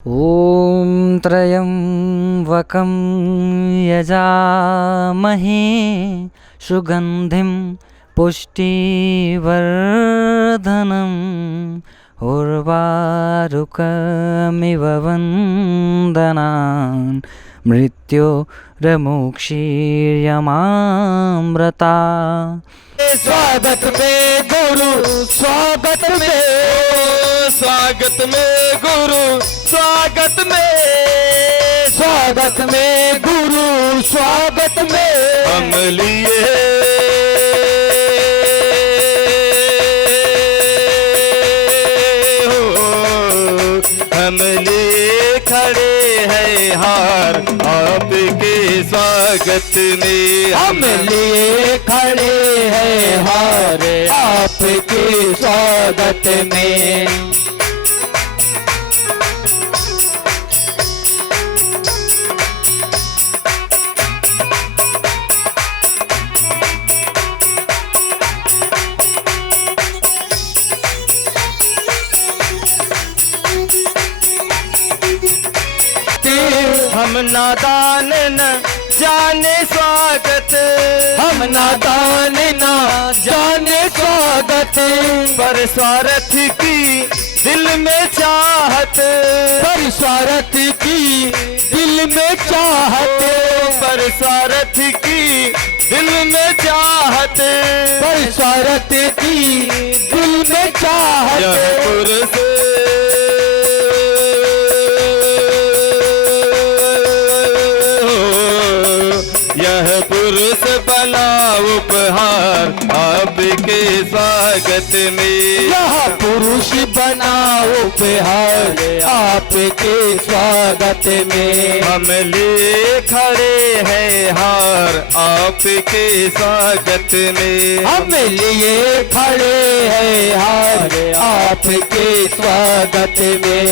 ॐ त्र्यम्बकं यजामहे सुगन्धिं पुष्टिवर्धनम् उर्वारुकमिव वन्दनान् मृत्युर्मुक्षीयमामृता। स्वागत में गुरु स्वागत में, स्वागत में गुरु स्वागत में, स्वागत में गुरु स्वागत में हम लिए हो, हम लिए खड़े हैं हार आपके स्वागत में, हम लिए खड़े हैं हार आपके स्वागत में। हम नादान न जाने स्वागत, हम नादान न जाने स्वागत, पर स्वार्थ की दिल में चाहत, पर स्वार्थ की दिल में चाहत, पर स्वार्थ की दिल में चाहत, पर स्वार्थ की दिल में चाहत। यह पुरुष पुरुष बना उपहार आपके स्वागत में, यह पुरुष बना उपहार आपके स्वागत में हम लिए खड़े हैं हार आपके स्वागत में, हम लिए खड़े हैं हार आपके स्वागत में।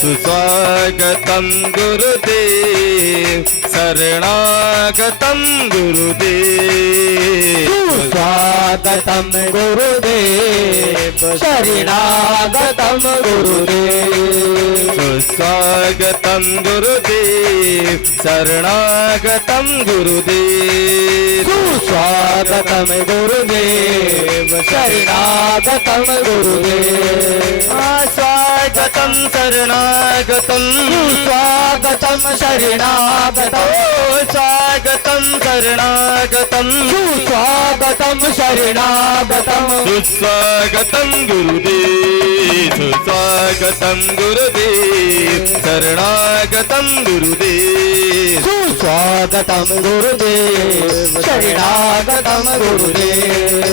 सुस्वागतम गुरुदेव शरणागतम गुरुदेव, स्वागतम गुरुदेव शरणागतम गुरुदेव, स्वागतम गुरुदेव शरणागतम गुरुदेव, स्वागतम गुरुदेव शरणागतम गुरुदेव, स्वागतम शरणागतम, स्वागतम शरणागतम, स्वागतम शरणागतम, स्वागतम शरणागतम, सुस्वागतम गुरुदेव, सुस्वागतम गुरुदेव शरणागतम गुरुदेव, सुस्वागतम गुरुदेव शरणागतम गुरुदेव।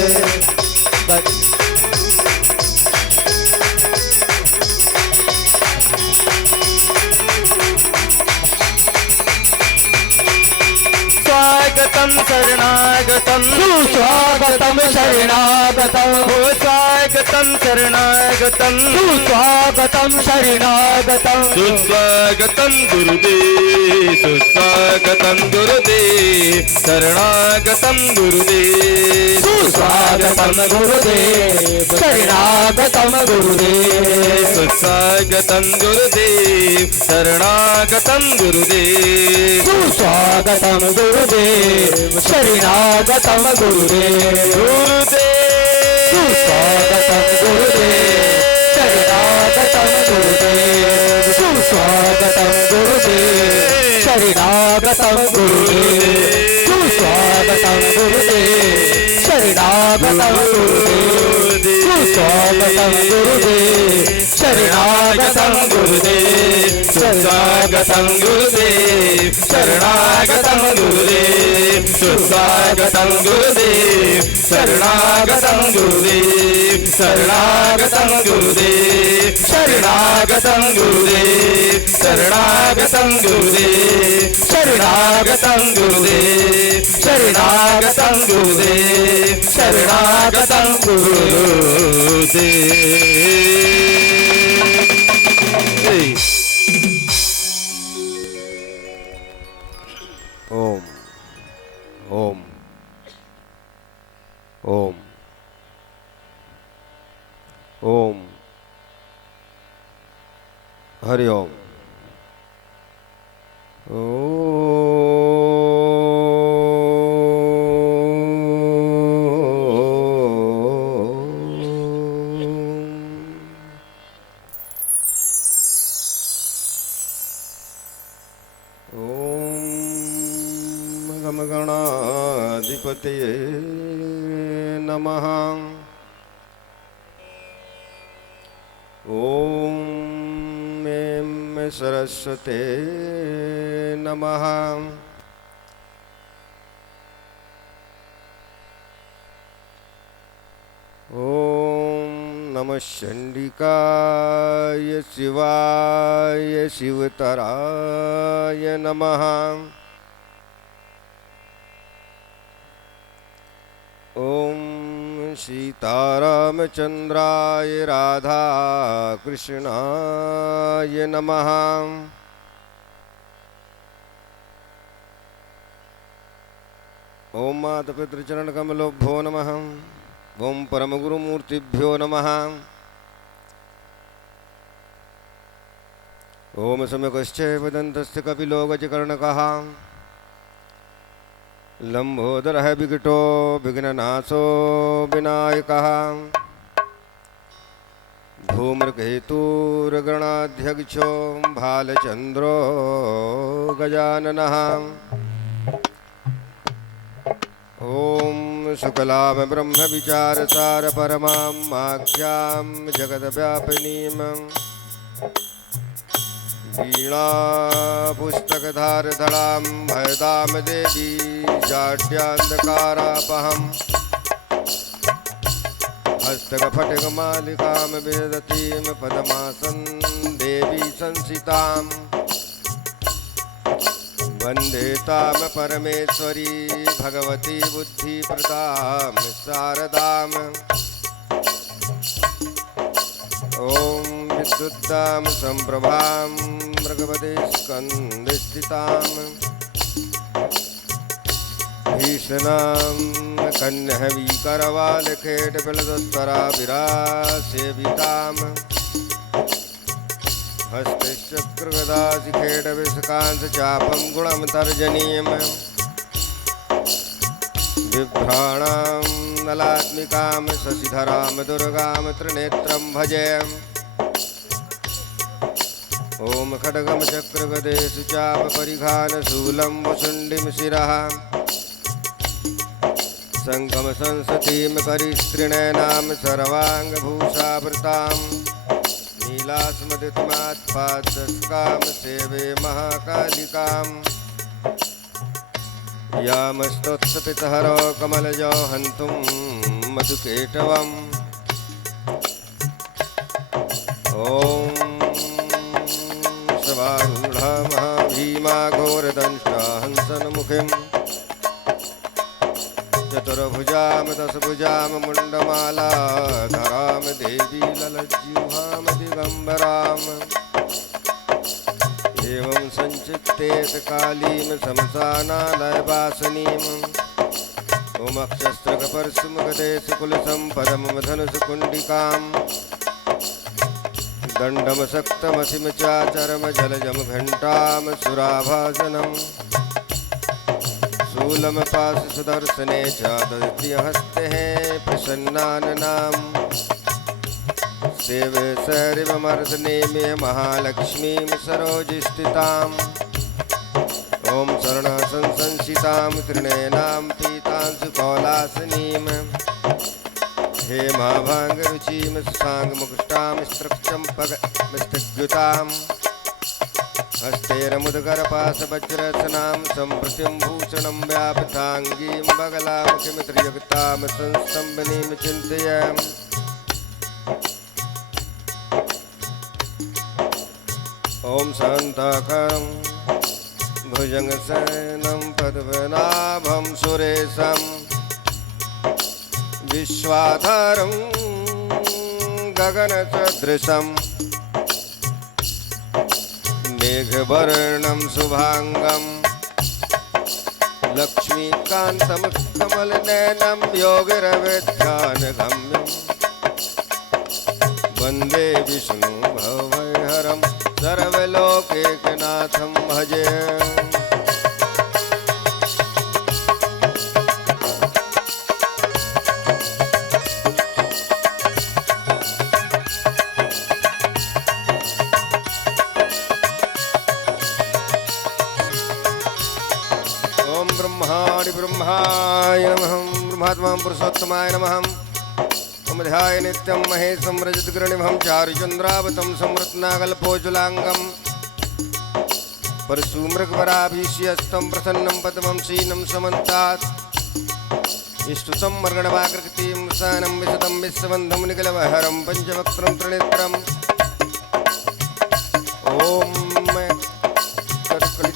स्वागतम शरणागतम, सुस्वागतम शरणागतम, स्वागतम शरणागतम, सुस्वागतम शरणागतम, सुस्वागतम गुरुदेव, सुस्वागतम गुरुदेव शरणागतम गुरुदेव, सुस्वागतम गुरुदेव शरणागतम गुरुदेव, सुस्वागतम गुरुदेव शरणागतम गुरुदेव, सुस्वागतम गुरुदेव शरणागतम गुरुदेव, गुरुदेव सुस्वागतम गुरुदेव शरणागतम गुरुदेव, सुस्वागतम गुरुदेव शरणागतम गुरुदेव, सुस्वागतम गुरुदेव शरणागतम गुरुदेव, सुस्वागतम गुरुदेव शरणागतम गुरुदेव, सुस्वागतम गुरुदेव शरणागतम गुरुदेव, सुस्वागतम गुरुदेव शरणागतम गुरुदेव, शरणागतम गुरुदेव शरणागतम गुरुदेव, शरणागतम गुरुदेव शरणागतम गुरुदेव, शरणागतम गुरुदेव शरणागतम गुरुदेव। ओम ओम ओम ओम हरि ओम। गम गणाधिपतये नमः। ॐ ऐं सरस्वते नमः। ॐ नमः चण्डिकाय शिवाय शिवतराय नमः। ॐ सीतारामचन्द्राय राधाकृष्णाय नमः। ॐ मातपितृचरणकमलोभ्यो नमः। ॐ परमगुरुमूर्तिभ्यो नमः। ॐ सम्यक्श्चैव दन्तस्य कपिलो गजकर्णकः। लंबोदरः विकटो विघ्ननाशो विनायकः। धूम्रकेतुर्गणाध्यक्षो भालचन्द्रो गजाननः। ॐ शुक्लां ब्रह्मविचारसार परमां माख्यां जगद्व्यापिनीं वीणापुस्तकधारधरां भयदां देवी जाड्यान्धकारापहम्। हस्तकफटकमालिकां विदधतीं पद्मासनं देवी संसिताम्। वन्दे तां परमेश्वरी भगवती बुद्धिप्रदां शारदाम्। ॐ विद्युद्दां सम्प्रभां मृगवते स्कन्धस्थिताम्। भीषणां कन्यवीकरवालखेटफलदस्तराभिरासेविताम्। हस्तश्चक्रगदाशिखेटविशकांशचापं गुणं तर्जनीयम्। बिभ्राणां नलात्मिकां शशिधरां दुर्गां त्रिनेत्रं भजे। ॐ खड्गं चक्रगदेषु चापपरिघानशूलं वसुण्डीं शिरः। शङ्खं संसतीं करिस्त्रिणयनां सर्वाङ्गभूषावृताम्। नीलास्मदितमात्पादस्कां सेवे महाकालिकाम्। यामस्तोत्सपितहरो कमलजो हन्तुं मधुकेटवम्। ॐ शवारूढा महाभीमा घोरदंष्टा हंसन्मुखीम्। चतुर्भुजां दशभुजां मुण्डमाला धरां देवी ललज्जिह्वां दिगम्बराम्। एवं संचित्तेत कालीं शमशानालयवासिनीम्। ॐ अक्षस्त्रकपर्शुमुखदेशकुलसम्पदं धनुषकुण्डिकाम्। दण्डं सक्तमसिमचाचरं जलजं घण्टां सुराभाजनम्। शूलं पाशसुदर्शने च दधिहस्ते प्रसन्नाननाम्। सेवे शैरिवमर्दने मे महालक्ष्मीं सरोजिस्थिताम्। ॐ शरणसंसंसितां त्रिणयनां पीतांशुकौलासनीम्। हेमाभाङ्गरुचिं साङ्गमुकुष्टां स्त्रक्चम्पकमिस्तिग्युताम्। हस्तेरमुदगरपाशवज्रसनां सम्प्रतिं भूषणं व्यापिताङ्गीं बगलामुखिमित्रयुक्तां संस्तम्भनीं चिन्तयामि। ॐ शान्ताकारं भुजङ्गशयनं पद्मनाभं सुरेशं। विश्वाधारं गगनसदृशम्। मेघवर्णं शुभांगं। लक्ष्मीकान्तं कमलनयनं योगिरविध्यानगम्यम्। वन्दे विष्णु भवभयहरं सर्वलोकैकनाथं भजे। ब्रह्माणि ब्रह्माय नमः ब्रह्मात्मा पुरुषोत्तमाय नमः ओम ध्याय नित्यं महेशं रजतग्रणिभं चारुचन्द्रावतं संवृत्नागल्पोज्ज्वलाङ्गं परशुमृगवराभीष्यस्तं प्रसन्नं पद्मं शीनं समन्तात् स्तुतं मर्गणवाकृतिं सानं विशदं विश्वबन्धं निखिलवहरं पञ्चवक्त्रं त्रिनेत्रम् ओम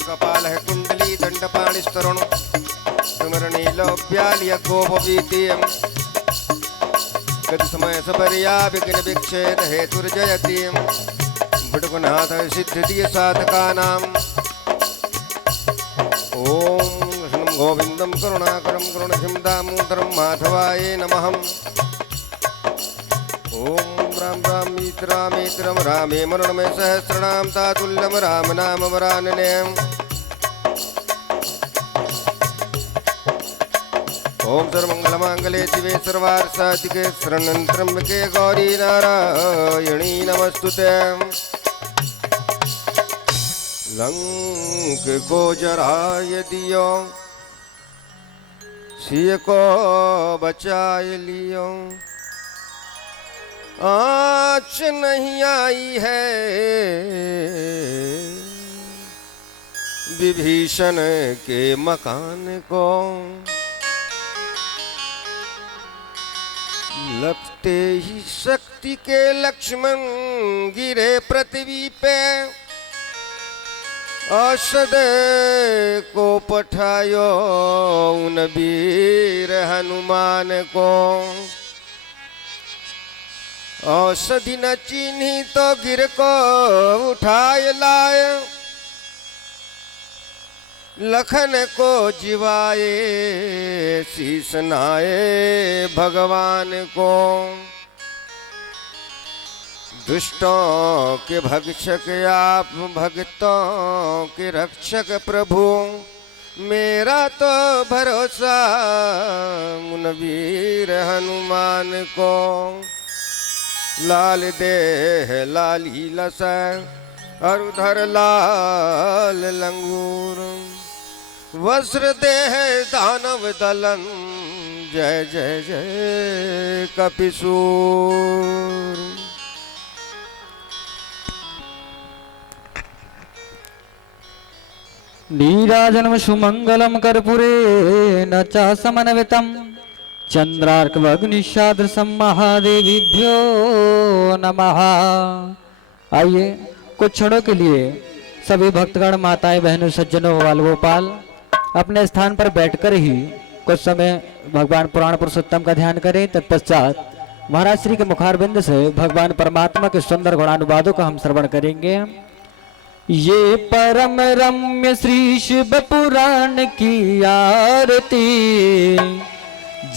कपालः कुण्डली दण्डपाणिस्तरुण सुमरणीलोभ्यालिय गोपवीतियम् गतिसमय सपर्या विघ्न विक्षेद हेतुर्जयति भटकुनाथ सिद्धिय साधकानाम् ओम कृष्णं गोविन्दं करुणाकरं करुणसिं दामोदरं माधवाय नमः ओम राम राम मित्रम रामे मनोरमे सहस्रनाम तातुल्यम राम नाम वरानने ओम सर्वमंगलमांगल्ये शिवे सर्वार्थसाधिके शरण्यं त्र्यंबके गौरी नारायणी नमस्तुते लंक को जराय दियो सिय को बचाय लियो आँच नहीं आई है विभीषण के मकान को लगते ही शक्ति के लक्ष्मण गिरे पृथ्वी पे औषध को पठायो उन वीर हनुमान को औषधि न चीन्ही तो गिर को उठाए लाए लखन को जिवाए शीस नाए भगवान को दुष्टों के भक्षक आप भक्तों के रक्षक प्रभु मेरा तो भरोसा उन वीर हनुमान को लाल देह लाली लस और उधर लाल लंगूर वस्त्र देह दानव दलन जय जय जय कपिसूर नीराजनं सुमंगलं कर्पूरेण च समन्वितं चंद्रार्कवग्निशादृशं महादेवीभ्यो नमः। आइए कुछ क्षणों के लिए सभी भक्तगण माताएं बहनों सज्जनों वालगोपाल अपने स्थान पर बैठकर ही कुछ समय भगवान पुराण पुरुषोत्तम का ध्यान करें। तत्पश्चात महाराज श्री के मुखारबिंद से भगवान परमात्मा के सुंदर गुणानुवादों का हम श्रवण करेंगे। ये परम रम्य श्री शिव पुराण की आरती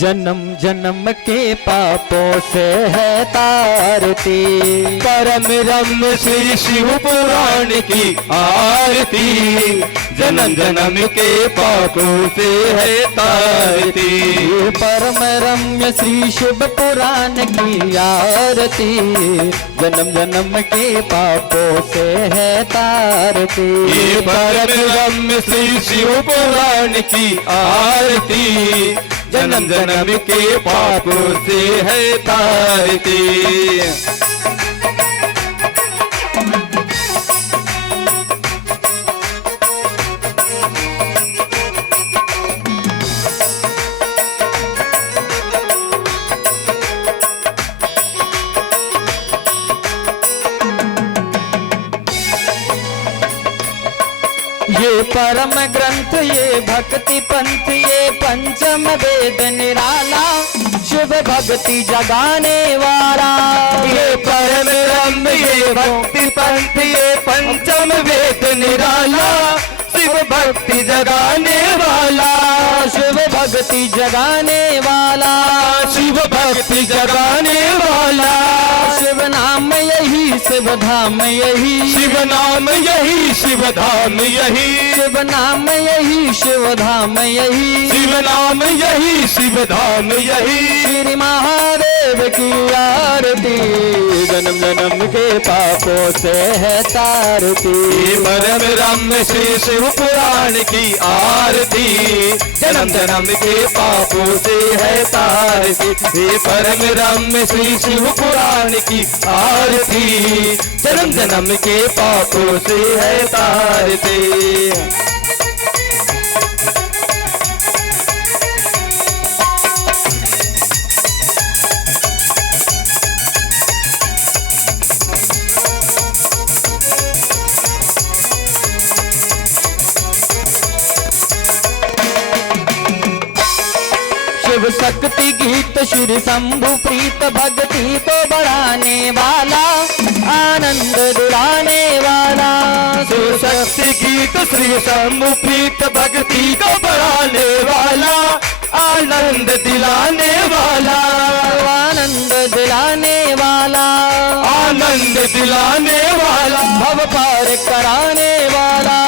जन्म जन्म के पापों से है तारती। परम रम्य श्री शिव पुराण की आरती जन्म जन्म के पापों से है तारती। परम रम्य श्री शिव पुराण की आरती जन्म जन्म के पापों से है तारती। परम रम्य श्री शिव पुराण की आरती जन्म जन्म के पापों से है तारती। ये परम ग्रंथ ये भक्ति पंथ ये पंचम वेद निराला शिव भक्ति जगाने वाला। ये परम रम्य ये भक्ति पंथ ये पंचम वेद निराला शिव भक्ति जगाने वाला। शिव भक्ति जगाने वाला शिव भक्ति जगाने वाला। शिव नाम यही शिव धाम यही शिव नाम यही शिव धाम यही शिव नाम यही शिव धाम यही शिव नाम यही शिव धाम यही। श्री महादेव महादेव की आरती, जन्म जन्म के पापों से है तारती। परम रम्य श्री शिव पुराण की आरती, जन्म जन्म के पापों से है तारती। हे परम रम्य श्री शिव पुराण की आरती, जन्म जन्म के पापों से है तारती। शिव शक्ति गीत श्री शंभु प्रीत, भक्ति को बढ़ाने वाला, आनंद दिलाने वाला। शिव शक्ति गीत श्री शंभु प्रीत, भक्ति को बढ़ाने वाला, आनंद दिलाने वाला, आनंद दिलाने वाला, आनंद दिलाने वाला, भव पार कराने वाला।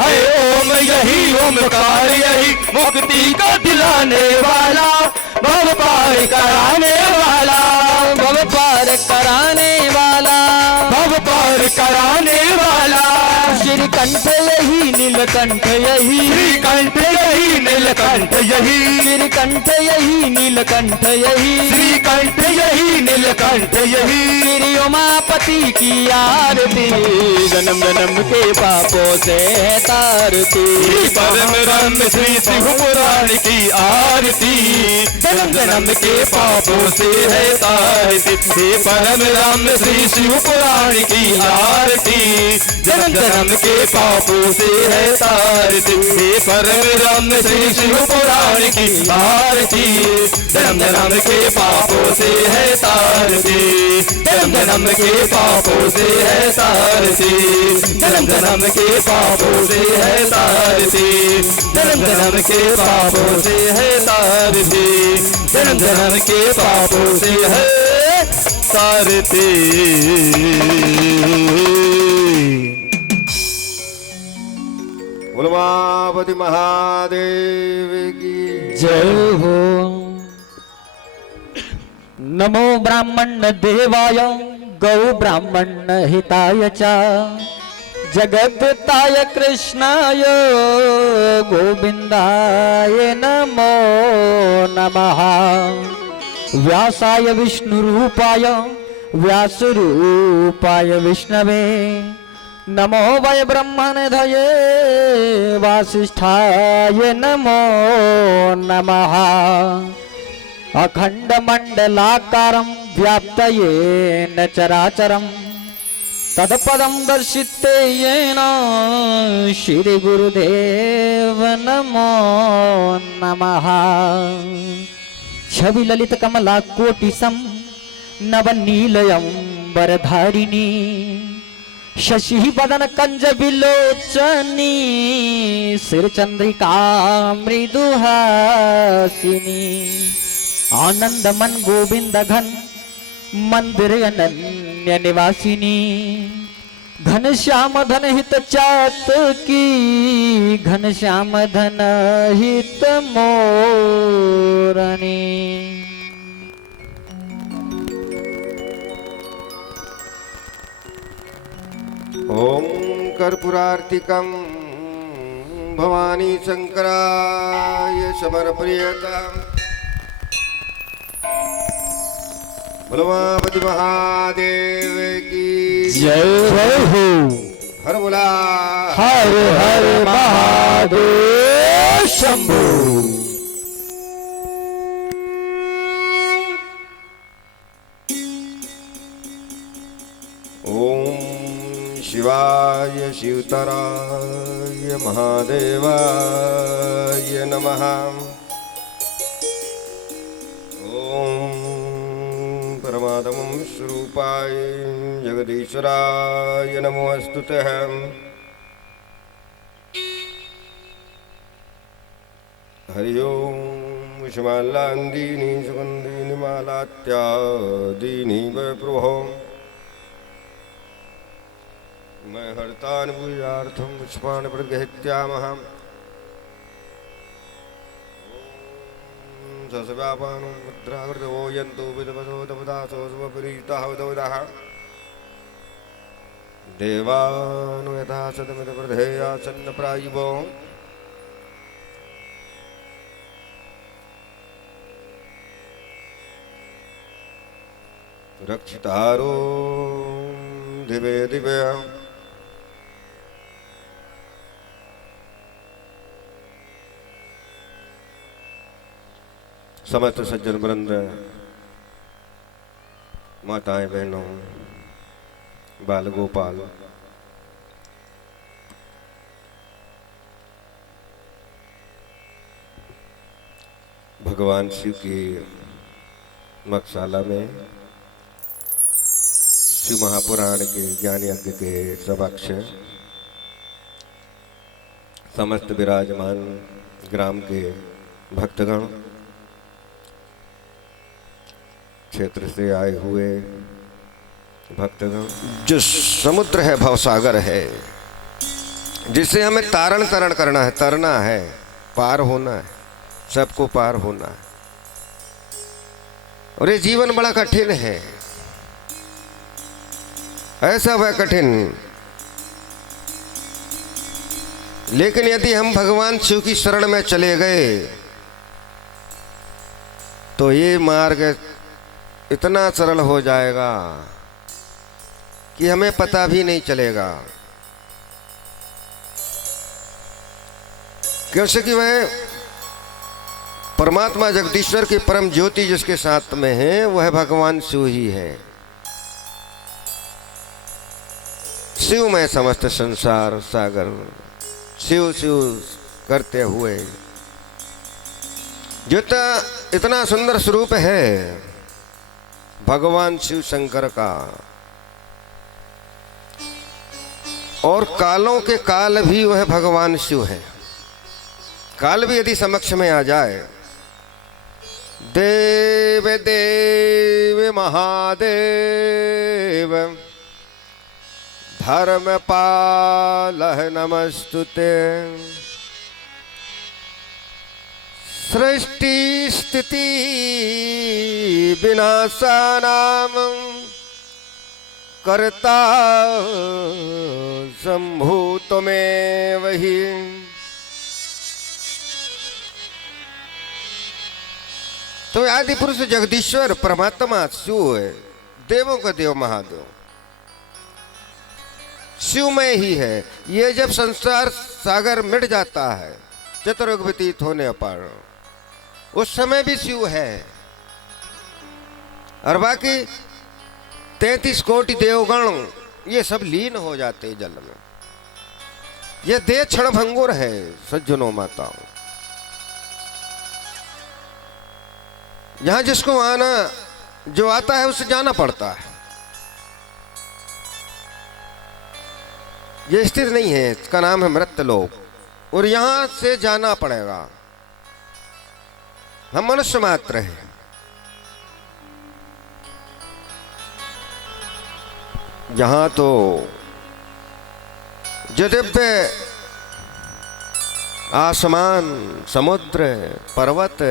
है ओम यही ओमकार यही मुक्ति को दिलाने वाला, भव पार कराने वाला, भव पार कराने वाला, भव पार कराने वाला। श्री कंठ यही नीलकंठ यही, श्रीकंठ यही नीलकंठ यही, श्रीकंठ यही नीलकंठ यही, श्रीकंठ यही नीलकंठ यही। श्री उमापति की आरती, जन्म जन्म के पापों से है तारती। परम रम्य श्री शिव पुराण की आरती, जन्म जन्म के पापों से है तारती। हे परम रम्य श्री शिव पुराण की आरती, जन्म जन्म के पापों से है तारती। हे परम रम्य श्री शिव पुराण की आरती, जन्म जन्म के पापों से है तारती। जन्म जन्म के पापों से है तारती, जन्म जन्म के पापों से है तारती। जन्म जन्म के पापों से है तारती, जन्म जन्म के पापों से है तारती। उमापति महादेव की जय हो। नमो ब्राह्मण देवाय गौ ब्राह्मण हिताय च, जगद्ताय कृष्णाय गोविंदाय नमो नमः। व्यासाय विष्णुरूपाय व्यासरूपाय विष्णवे, नमो वै ब्रह्मनिधये वासिष्ठाय नमो नमः। अखण्डमण्डलाकारं व्याप्तयेन चराचरं, तत्पदं दर्शिते येन श्रीगुरुदेव नमो नमः। छवि ललित कमला कोटिसं नवनीलयंबरधारिणी, शशि बदन कंज विलोचनी, सिरचंद्रिका मृदुहासिनी। आनंद मन गोविंद घन मंदिर अनन्य निवासिनी, घन श्याम धन हित चातकी, घन श्याम धन हित मोरनी। ओम कर्पूरार्तिकं भवानी शंकराय समर्पयताम्। उमापति महादेव की जय हो। हर बोला हर हर महादेव शंभू। ओम शिवाय शिवतराय महादेवाय नमः। ओम परमात्मं विश्वरूपाय जगदीश्वराय नमोऽस्तुते। हरि ओम शिवालान्दीनि सुगन्धीनि मालात्यादीनि वै प्रभो, मैं हर्तान् पूजार्थं पुष्पाणि प्रगृह्यामः। सस्व्यापानं मुद्राकृतवो यन्तु विदवसो दवदासो स्वपरीताः वदवदाः देवानु यथा सदमिदप्रधेयासन्नप्रायिवो रक्षितारो दिवे दिवे समस्त सज्जन वृंद, माताएं बहनों, बाल गोपाल, भगवान शिव की मकशाला में शिव महापुराण के ज्ञान यज्ञ के समक्ष समस्त विराजमान ग्राम के भक्तगण, क्षेत्र से आए हुए भक्तगण, जो समुद्र है, भवसागर है, जिसे हमें तारण तरण करना है, तरना है, पार होना है, सबको पार होना है। और ये जीवन बड़ा कठिन है, ऐसा वह कठिन, लेकिन यदि हम भगवान शिव की शरण में चले गए तो ये मार्ग इतना सरल हो जाएगा कि हमें पता भी नहीं चलेगा, क्योंकि वह परमात्मा जगदीश्वर की परम ज्योति जिसके साथ में है वह भगवान शिव ही है। शिव में समस्त संसार सागर, शिव शिव करते हुए जो इतना सुंदर स्वरूप है भगवान शिव शंकर का, और कालों के काल भी वह भगवान शिव है। काल भी यदि समक्ष में आ जाए, देव देव महादेव धर्म पालः नमस्तुते, सृष्टि स्थिति विनाशानां कर्ता शंभु त्वमेव हि। तो आदि पुरुष जगदीश्वर परमात्मा शिव है, देवों का देव महादेव शिव में ही है। ये जब संसार सागर मिट जाता है, चतुर्युग व्यतीत होने पर, उस समय भी शिव है, और बाकी 33 कोटि देवगण ये सब लीन हो जाते जल में। ये देह क्षण भंगुर है सज्जनों माताओं। यहां जिसको आना, जो आता है उसे जाना पड़ता है। ये स्थिर नहीं है, इसका नाम है मृत्यलोक, और यहां से जाना पड़ेगा। हम मनुष्य मात्र हैं। यहां तो जो दिव्य आसमान, समुद्र, पर्वत,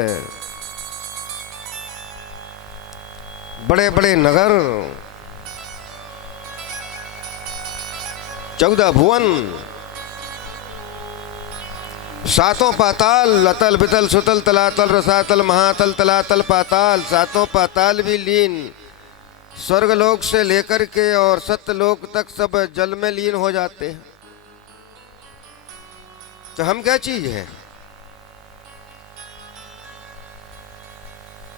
बड़े बड़े नगर, 14 भुवन, सातों पाताल, अतल बितल सुतल तलातल रसातल महातल तलातल पाताल, सातों पाताल भी लीन, स्वर्गलोक से लेकर के और सत्यलोक तक सब जल में लीन हो जाते हैं। तो हम क्या चीज है?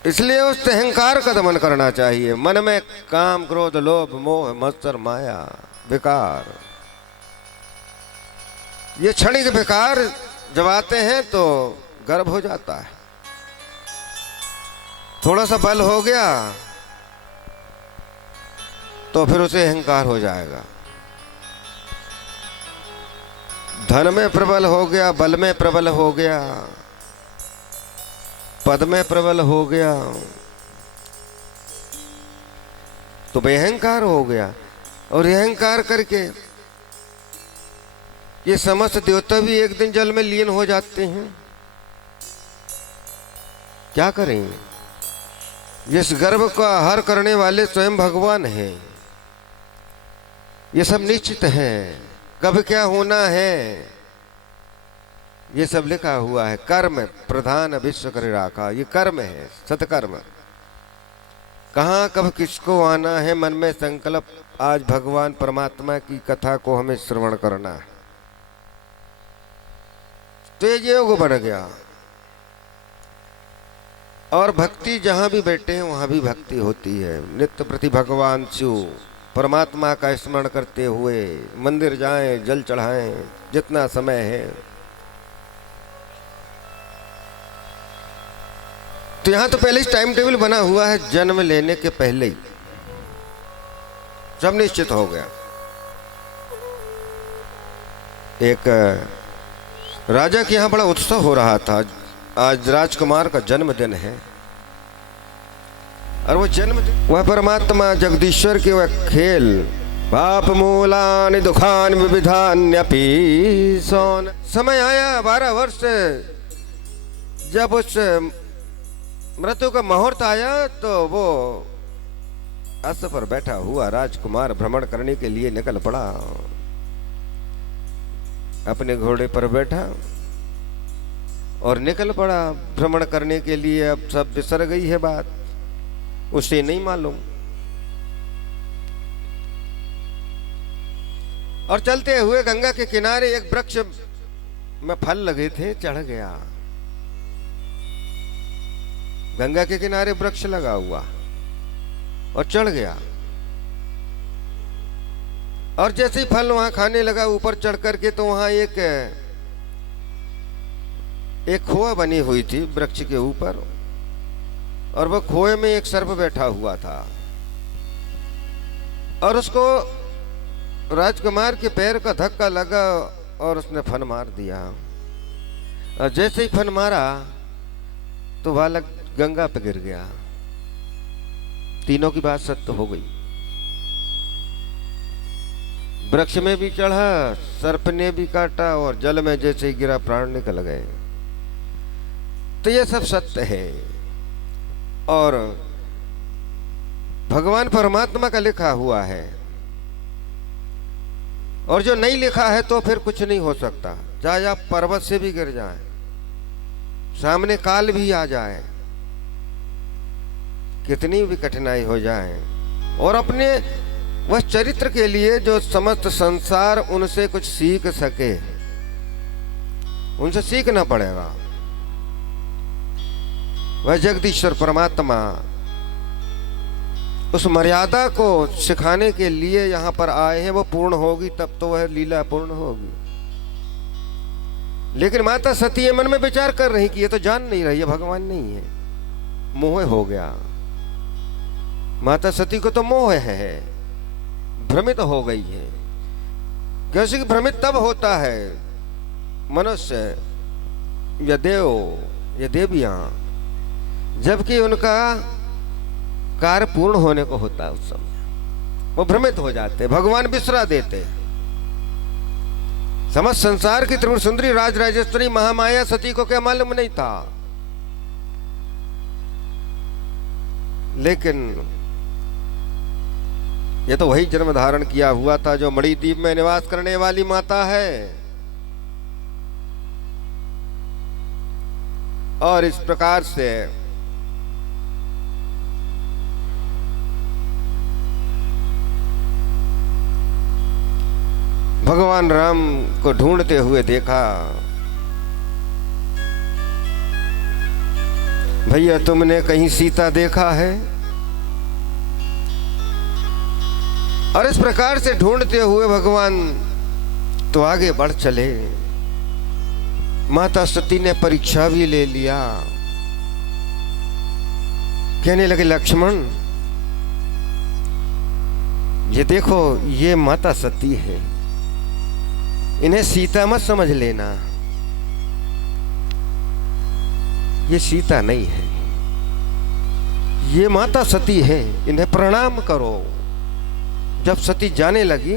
इसलिए उस अहंकार का दमन करना चाहिए। मन में काम क्रोध लोभ मोह मत्सर माया विकार, ये क्षणिक विकार जब आते हैं तो गर्भ हो जाता है। थोड़ा सा बल हो गया तो फिर उसे अहंकार हो जाएगा। धन में प्रबल हो गया, बल में प्रबल हो गया, पद में प्रबल हो गया तो बेअहंकार हो गया। और अहंकार करके ये समस्त देवता भी एक दिन जल में लीन हो जाते हैं। क्या करें? जिस गर्भ का हर करने वाले स्वयं भगवान हैं। ये सब निश्चित है, कब क्या होना है ये सब लिखा हुआ है। कर्म प्रधान विश्व कर राखा, ये कर्म है, सत्कर्म। कहाँ कब किसको आना है, मन में संकल्प। आज भगवान परमात्मा की कथा को हमें श्रवण करना है, तो ये योग बन गया। और भक्ति जहां भी बैठे हैं वहां भी भक्ति होती है। नित्य प्रति भगवान शिव परमात्मा का स्मरण करते हुए मंदिर जाएं, जल चढ़ाएं, जितना समय है। तो यहां तो पहले ही टाइम टेबल बना हुआ है, जन्म लेने के पहले ही सब निश्चित हो गया। एक राजा के यहां बड़ा उत्सव हो रहा था। आज राजकुमार का जन्मदिन है, और वो जन्मदिन, वह परमात्मा जगदीश्वर के वह खेल। पाप मूलानि दुखान विविधान्यपि सोन। समय आया 12 वर्ष, जब उस मृत्यु का मुहूर्त आया तो वो अश्व पर बैठा हुआ राजकुमार भ्रमण करने के लिए निकल पड़ा। अपने घोड़े पर बैठा और निकल पड़ा भ्रमण करने के लिए। अब सब बिसर गई है बात, उसे नहीं मालूम। और चलते हुए गंगा के किनारे एक वृक्ष में फल लगे थे, चढ़ गया। गंगा के किनारे वृक्ष लगा हुआ और चढ़ गया। और जैसे ही फल वहां खाने लगा ऊपर चढ़ करके, तो वहां एक खोआ बनी हुई थी वृक्ष के ऊपर, और वह खोए में एक सर्प बैठा हुआ था। और उसको राजकुमार के पैर का धक्का लगा और उसने फन मार दिया। और जैसे ही फन मारा तो बालक गंगा पे गिर गया। तीनों की बात सत्य हो गई। वृक्ष में भी चढ़ा, सर्प ने भी काटा, और जल में जैसे ही गिरा प्राण निकल गए। तो ये सब सत्य है, और भगवान परमात्मा का लिखा हुआ है। और जो नहीं लिखा है तो फिर कुछ नहीं हो सकता। चाहे आप पर्वत से भी गिर जाएं, सामने काल भी आ जाए, कितनी भी कठिनाई हो जाए, और अपने वह चरित्र के लिए जो समस्त संसार उनसे कुछ सीख सके, उनसे सीखना पड़ेगा। वह जगदीश्वर परमात्मा उस मर्यादा को सिखाने के लिए यहाँ पर आए हैं। वो पूर्ण होगी तब तो वह लीला पूर्ण होगी। लेकिन माता सती ये मन में विचार कर रही कि ये तो जान नहीं रही है भगवान नहीं है, मोह हो गया। माता सती को तो मोह है, भ्रमित हो गई है। कैसे कि भ्रमित तब होता है मनुष्य या देव या देवियां, जबकि उनका कार्य पूर्ण होने को होता है। उस समय वो भ्रमित हो जाते, भगवान बिसरा देते। समस्त संसार की त्रिपुर सुंदरी राज राजेश्वरी महामाया सती को क्या मालूम नहीं था। लेकिन ये तो वही जन्म धारण किया हुआ था जो मणिद्वीप में निवास करने वाली माता है। और इस प्रकार से भगवान राम को ढूंढते हुए देखा। भैया तुमने कहीं सीता देखा है? और इस प्रकार से ढूंढते हुए भगवान तो आगे बढ़ चले। माता सती ने परीक्षा भी ले लिया। कहने लगे लक्ष्मण ये देखो ये माता सती है, इन्हें सीता मत समझ लेना, ये सीता नहीं है, ये माता सती है, इन्हें प्रणाम करो। जब सती जाने लगी,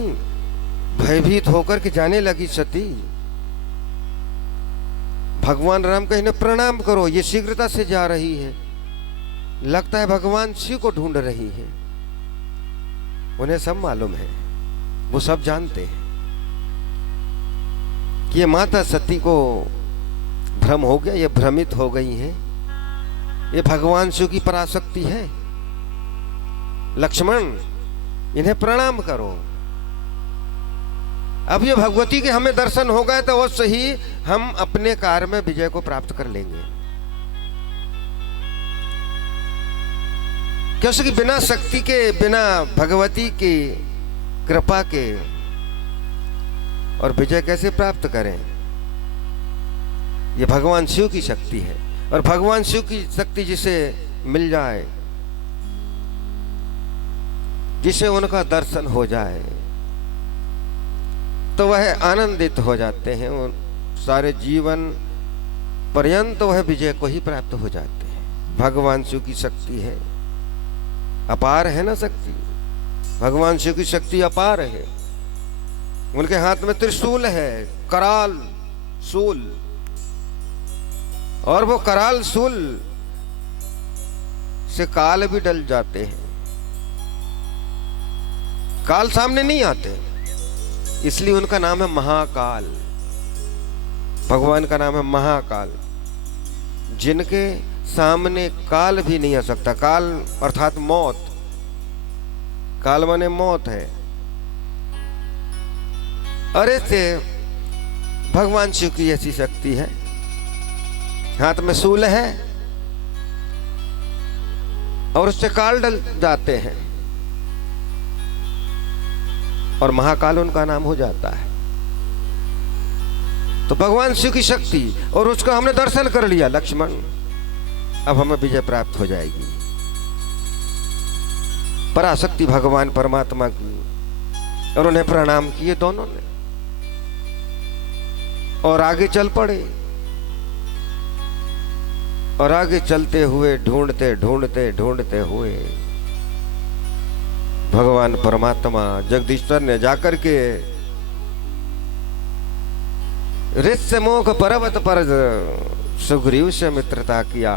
भयभीत होकर के जाने लगी सती, भगवान राम का इन्हें प्रणाम करो, ये शीघ्रता से जा रही है, लगता है भगवान शिव को ढूंढ रही है। उन्हें सब मालूम है, वो सब जानते हैं कि ये माता सती को भ्रम हो गया, ये भ्रमित हो गई हैं, ये भगवान शिव की पराशक्ति है। लक्ष्मण इन्हें प्रणाम करो। अब ये भगवती के हमें दर्शन हो गए तो अवश्य ही हम अपने कार्य में विजय को प्राप्त कर लेंगे, क्योंकि बिना शक्ति के, बिना भगवती की कृपा के और विजय कैसे प्राप्त करें? ये भगवान शिव की शक्ति है, और भगवान शिव की शक्ति जिसे मिल जाए, जिसे उनका दर्शन हो जाए, तो वह आनंदित हो जाते हैं, उन सारे जीवन पर्यंत वह विजय को ही प्राप्त हो जाते हैं। भगवान शिव की शक्ति है, अपार है ना शक्ति। भगवान शिव की शक्ति अपार है। उनके हाथ में त्रिशूल है, कराल शूल, और वो कराल शूल से काल भी डल जाते हैं। काल सामने नहीं आते, इसलिए उनका नाम है महाकाल। भगवान का नाम है महाकाल, जिनके सामने काल भी नहीं आ सकता। काल अर्थात मौत, काल माने मौत है। अरे से भगवान शिव की ऐसी शक्ति है, हाथ में शूल है और उससे काल डल जाते हैं, और महाकाल उनका नाम हो जाता है। तो भगवान शिव की शक्ति, और उसका हमने दर्शन कर लिया लक्ष्मण, अब हमें विजय प्राप्त हो जाएगी। पराशक्ति भगवान परमात्मा की, और उन्हें प्रणाम किए दोनों ने, और आगे चल पड़े। और आगे चलते हुए ढूंढते ढूंढते ढूंढते हुए भगवान परमात्मा जगदीश्वर ने जाकर के ऋष्यमुख पर्वत पर सुग्रीव से मित्रता किया,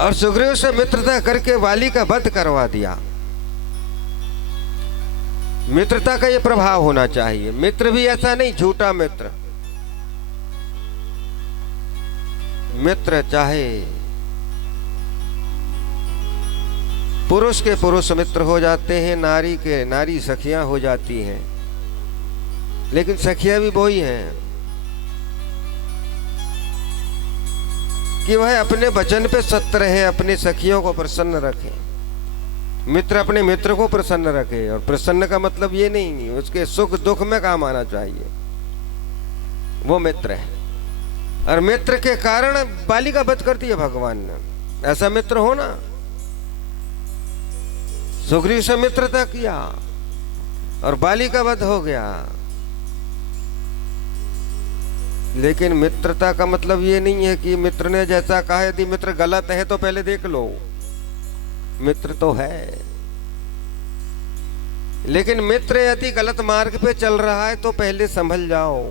और सुग्रीव से मित्रता करके वाली का वध करवा दिया। मित्रता का ये प्रभाव होना चाहिए। मित्र भी ऐसा नहीं झूठा मित्र, मित्र चाहे पुरुष के पुरुष मित्र हो जाते हैं, नारी के नारी सखियां हो जाती हैं, लेकिन सखियां भी वही हैं कि वह अपने वचन पे सत्य रहे, अपनी सखियों को प्रसन्न रखे। मित्र अपने मित्र को प्रसन्न रखे, और प्रसन्न का मतलब ये नहीं उसके सुख दुख में काम आना चाहिए, वो मित्र है। और मित्र के कारण बाली का वध कर दिया भगवान ने। ऐसा मित्र हो ना, सुग्रीव से मित्रता किया और बाली का वध हो गया। लेकिन मित्रता का मतलब ये नहीं है कि मित्र ने जैसा कहा, यदि मित्र गलत है तो पहले देख लो, मित्र तो है। लेकिन मित्र यदि गलत मार्ग पे चल रहा है तो पहले संभल जाओ।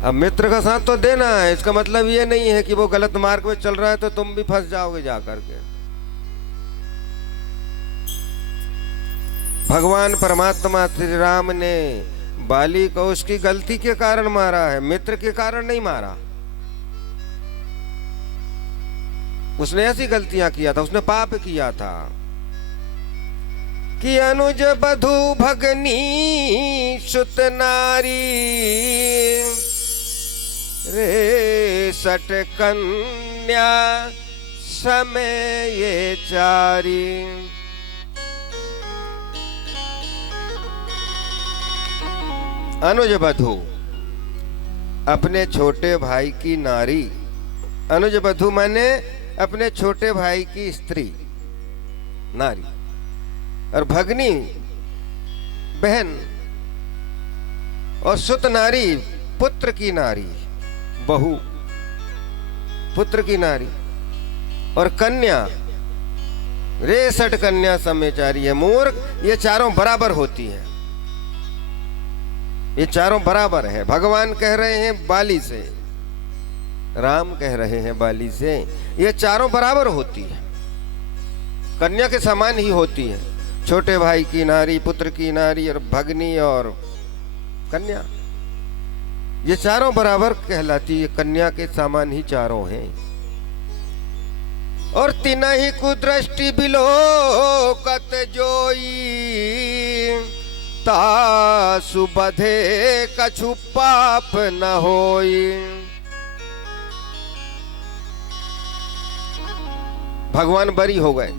अब मित्र का साथ तो देना है, इसका मतलब ये नहीं है कि वो गलत मार्ग पे चल रहा है तो तुम भी फंस जाओगे जाकर के। भगवान परमात्मा श्री राम ने बाली को उसकी गलती के कारण मारा है, मित्र के कारण नहीं मारा। उसने ऐसी गलतियां किया था, उसने पाप किया था कि अनुज बधु भगनी सुत नारी रे सट कन्या समय ये चारी। अनुज बधु अपने छोटे भाई की नारी, अनुज बधु माने अपने छोटे भाई की स्त्री नारी, और भगनी बहन, और सुत नारी पुत्र की नारी, बहू पुत्र की नारी, और कन्या रेसठ कन्या समयचारी है। मूर्ख ये चारों बराबर होती है। ये चारों बराबर है। भगवान कह रहे हैं बाली से, राम कह रहे हैं बाली से, ये चारों बराबर होती है, कन्या के समान ही होती है। छोटे भाई की नारी, पुत्र की नारी और भगनी और कन्या, ये चारों बराबर कहलाती है, कन्या के समान ही चारों हैं। और तीना ही कुदृष्टि बिलोकत जोई, तासु बधे कछु पाप न होई। भगवान बरी हो गए,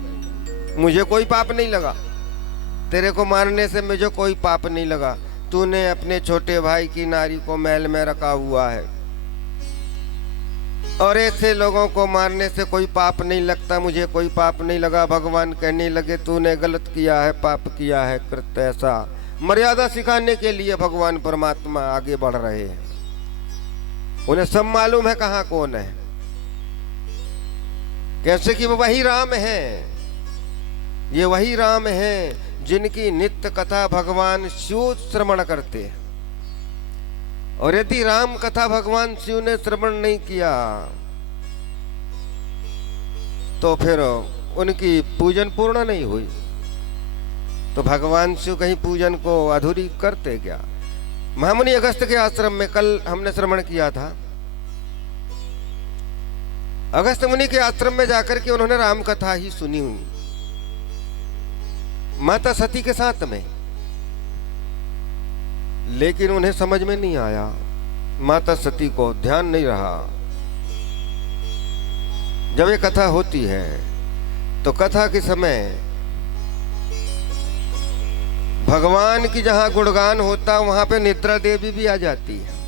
मुझे कोई पाप नहीं लगा, तेरे को मारने से मुझे कोई पाप नहीं लगा। तूने अपने छोटे भाई की नारी को महल में रखा हुआ है, और ऐसे लोगों को मारने से कोई पाप नहीं लगता, मुझे कोई पाप नहीं लगा। भगवान कहने लगे तूने गलत किया है, पाप किया है, कृत ऐसा। मर्यादा सिखाने के लिए भगवान परमात्मा आगे बढ़ रहे हैं। उन्हें सब मालूम है कहाँ कौन है, कैसे कि वो वही राम है। ये वही राम है जिनकी नित्य कथा भगवान शिव श्रवण करते हैं। और यदि राम कथा भगवान शिव ने श्रवण नहीं किया तो फिर उनकी पूजन पूर्ण नहीं हुई। तो भगवान शिव कहीं पूजन को अधूरी करते क्या? महामुनि अगस्त के आश्रम में कल हमने श्रवण किया था। अगस्त मुनि के आश्रम में जाकर के उन्होंने राम कथा ही सुनी हुई, माता सती के साथ में, लेकिन उन्हें समझ में नहीं आया, माता सती को ध्यान नहीं रहा। जब ये कथा होती है तो कथा के समय भगवान की जहां गुणगान होता वहां पे निद्रा देवी भी आ जाती है।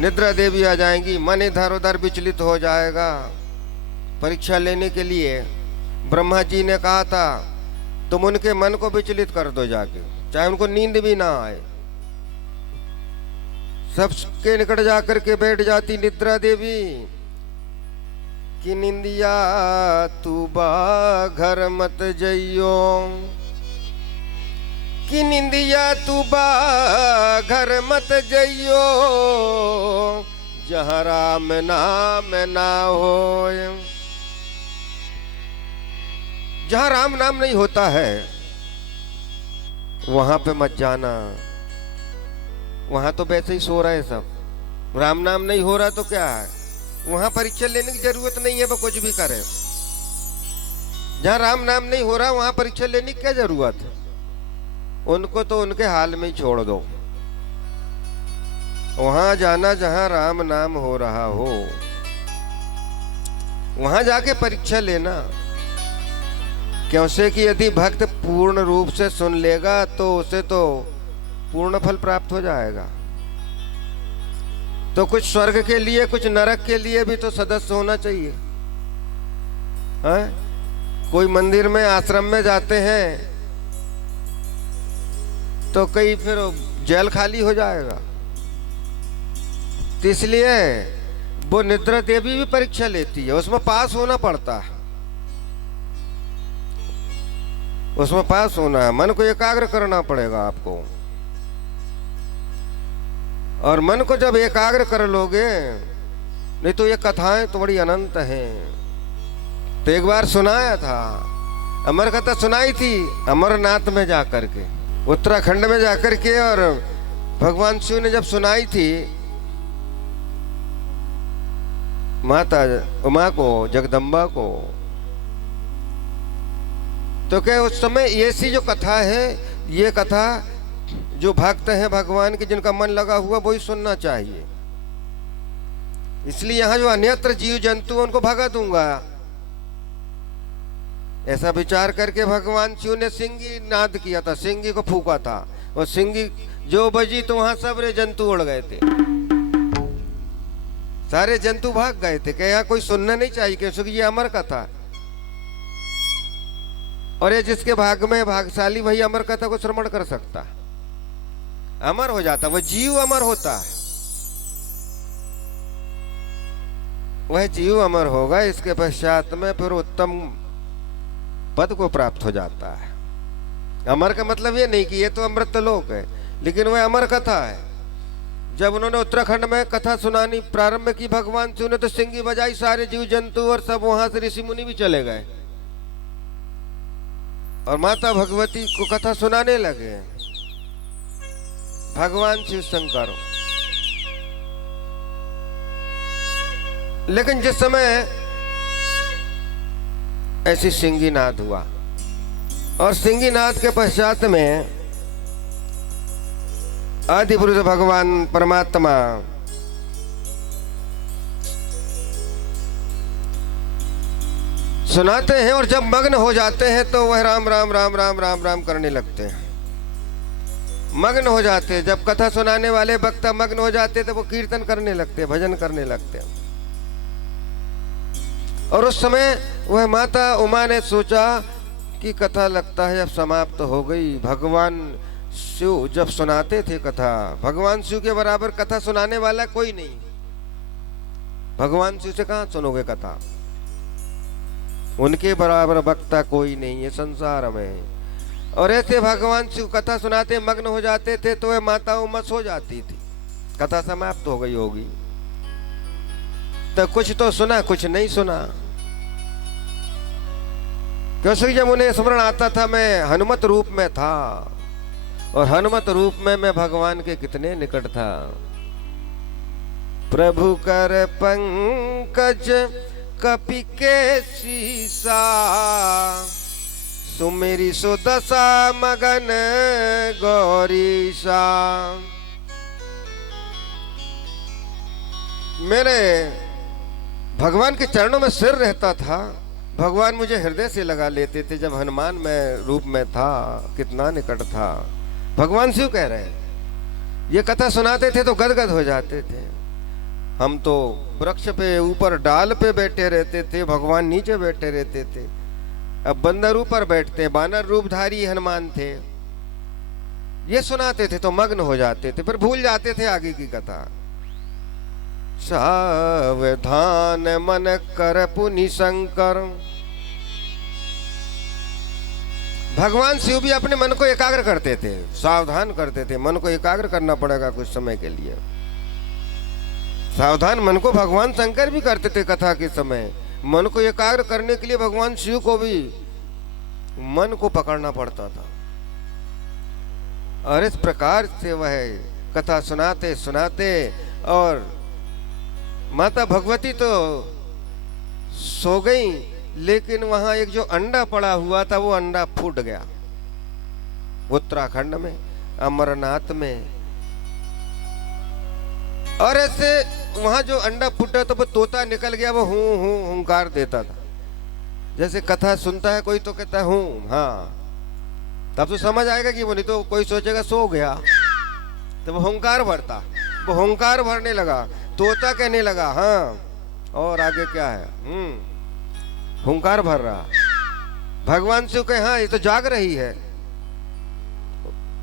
निद्रा देवी आ जाएंगी, मन इधर उधर विचलित हो जाएगा। परीक्षा लेने के लिए ब्रह्मा जी ने कहा था तुम उनके मन को विचलित कर दो जाके, चाहे उनको नींद भी ना आए। सबके निकट जाकर के बैठ जाती निद्रा देवी कि निंदिया तू बा घर मत जइयो, कि निंदिया तू बा घर मत जइयो, जहाँ राम नाम ना होय। जहाँ राम नाम नहीं होता है वहां पे मत जाना, वहां तो वैसे ही सो रहे हैं सब। राम नाम नहीं हो रहा तो क्या है, वहां परीक्षा लेने की जरूरत नहीं है, वो कुछ भी करे। जहाँ राम नाम नहीं हो रहा वहां परीक्षा लेने की क्या जरूरत है? उनको तो उनके हाल में ही छोड़ दो। वहां जाना जहां राम नाम हो रहा हो, वहां जाके परीक्षा लेना। क्यों से कि यदि भक्त पूर्ण रूप से सुन लेगा तो उसे तो पूर्ण फल प्राप्त हो जाएगा। तो कुछ स्वर्ग के लिए, कुछ नरक के लिए भी तो सदस्य होना चाहिए। कोई मंदिर में, आश्रम में जाते हैं तो कई फिर जेल खाली हो जाएगा। तो इसलिए वो निद्रा देवी भी परीक्षा लेती है, उसमें पास होना पड़ता है, उसमें पास होना है। मन को एकाग्र करना पड़ेगा आपको, और मन को जब एकाग्र कर लोगे, नहीं तो ये कथाएं तो बड़ी अनंत हैं। तो एक बार सुनाया था, अमर कथा सुनाई थी अमरनाथ में जाकर के, उत्तराखंड में जाकर के, और भगवान शिव ने जब सुनाई थी माता उमा को, जगदम्बा को, तो क्या उस समय ऐसी जो कथा है, ये कथा जो भक्त हैं भगवान के, जिनका मन लगा हुआ, वही सुनना चाहिए। इसलिए यहाँ जो अन्यत्र जीव जंतु उनको भगा दूंगा, ऐसा विचार करके भगवान शिव ने सिंगी नाद किया था, सिंगी को फूका था, और सिंगी जो बजी तो वहां सब रे जंतु उड़ गए थे, सारे जंतु भाग गए थे। क्या यहाँ कोई सुनना नहीं चाहिए? क्योंकि ये अमर कथा, और ये जिसके भाग में भागशाली वही अमर कथा को श्रवण कर सकता, अमर हो जाता, वह जीव अमर होता है, वह जीव अमर होगा। इसके पश्चात में फिर उत्तम पद को प्राप्त हो जाता है। अमर का मतलब ये नहीं कि ये तो अमृत लोक है, लेकिन वह अमर कथा है। जब उन्होंने उत्तराखंड में कथा सुनानी प्रारंभ की भगवान शिव ने, तो सिंगी बजाई, सारे जीव जंतु और सब वहां से ऋषि मुनि भी चले गए और माता भगवती को कथा सुनाने लगे। भगवान शिव शंकर। लेकिन जिस समय ऐसी सिंगीनाद हुआ और सिंगीनाद के पश्चात में आदि पुरुष भगवान परमात्मा सुनाते हैं और जब मग्न हो जाते हैं तो वह राम राम राम राम राम राम करने लगते हैं। मग्न हो जाते हैं। जब कथा सुनाने वाले वक्ता मग्न हो जाते तो वो कीर्तन करने लगते, भजन करने लगते। और उस समय वह माता उमा ने सोचा कि कथा लगता है अब समाप्त हो गई। भगवान शिव जब सुनाते थे कथा, भगवान शिव के बराबर कथा सुनाने वाला कोई नहीं। भगवान शिव से कहाँ सुनोगे कथा? उनके बराबर वक्ता कोई नहीं है संसार में। और ऐसे भगवान शिव कथा सुनाते मग्न हो जाते थे तो वह माता उमा सो जाती थी। कथा समाप्त हो गई होगी तो कुछ तो सुना, कुछ नहीं सुना। क्योंकि जब उन्हें स्मरण आता था मैं हनुमत रूप में था और हनुमत रूप में मैं भगवान के कितने निकट था। प्रभु कर पंकज कपि के सीसा, सुमेरी सुदशा मगन गौरीशा। मेरे भगवान के चरणों में सिर रहता था। भगवान मुझे हृदय से लगा लेते थे जब हनुमान में रूप में था, कितना निकट था। भगवान शिव कह रहे हैं। ये कथा सुनाते थे तो गदगद हो जाते थे। हम तो वृक्ष पे ऊपर डाल पे बैठे रहते थे, भगवान नीचे बैठे रहते थे। अब बंदर ऊपर बैठते, बानर रूपधारी हनुमान थे। ये सुनाते थे तो मग्न हो जाते थे, फिर भूल जाते थे आगे की कथा। सावधान मन कर पुनि शंकर। भगवान शिव भी अपने मन को एकाग्र करते थे, सावधान करते थे। मन को एकाग्र करना पड़ेगा कुछ समय के लिए। सावधान मन को भगवान शंकर भी करते थे कथा के समय। मन को एकाग्र करने के लिए भगवान शिव को भी मन को पकड़ना पड़ता था। और इस प्रकार से वह कथा सुनाते सुनाते, और माता भगवती तो सो गई, लेकिन वहां एक जो अंडा पड़ा हुआ था वो अंडा फूट गया। उत्तराखंड में अमरनाथ में। और ऐसे वहां जो अंडा फूटा तो वो तोता निकल गया। वो हूं हूं हुंकार देता था। जैसे कथा सुनता है कोई तो कहता है हूं, हाँ, तब तो समझ आएगा कि वो, नहीं तो कोई सोचेगा सो गया। तो वो हुंकार भरता, वो हुंकार भरने लगा। तोता कहने लगा हाँ, और आगे क्या है? हुंकार भर रहा। भगवान शिव कहे हाँ, ये तो जाग रही है,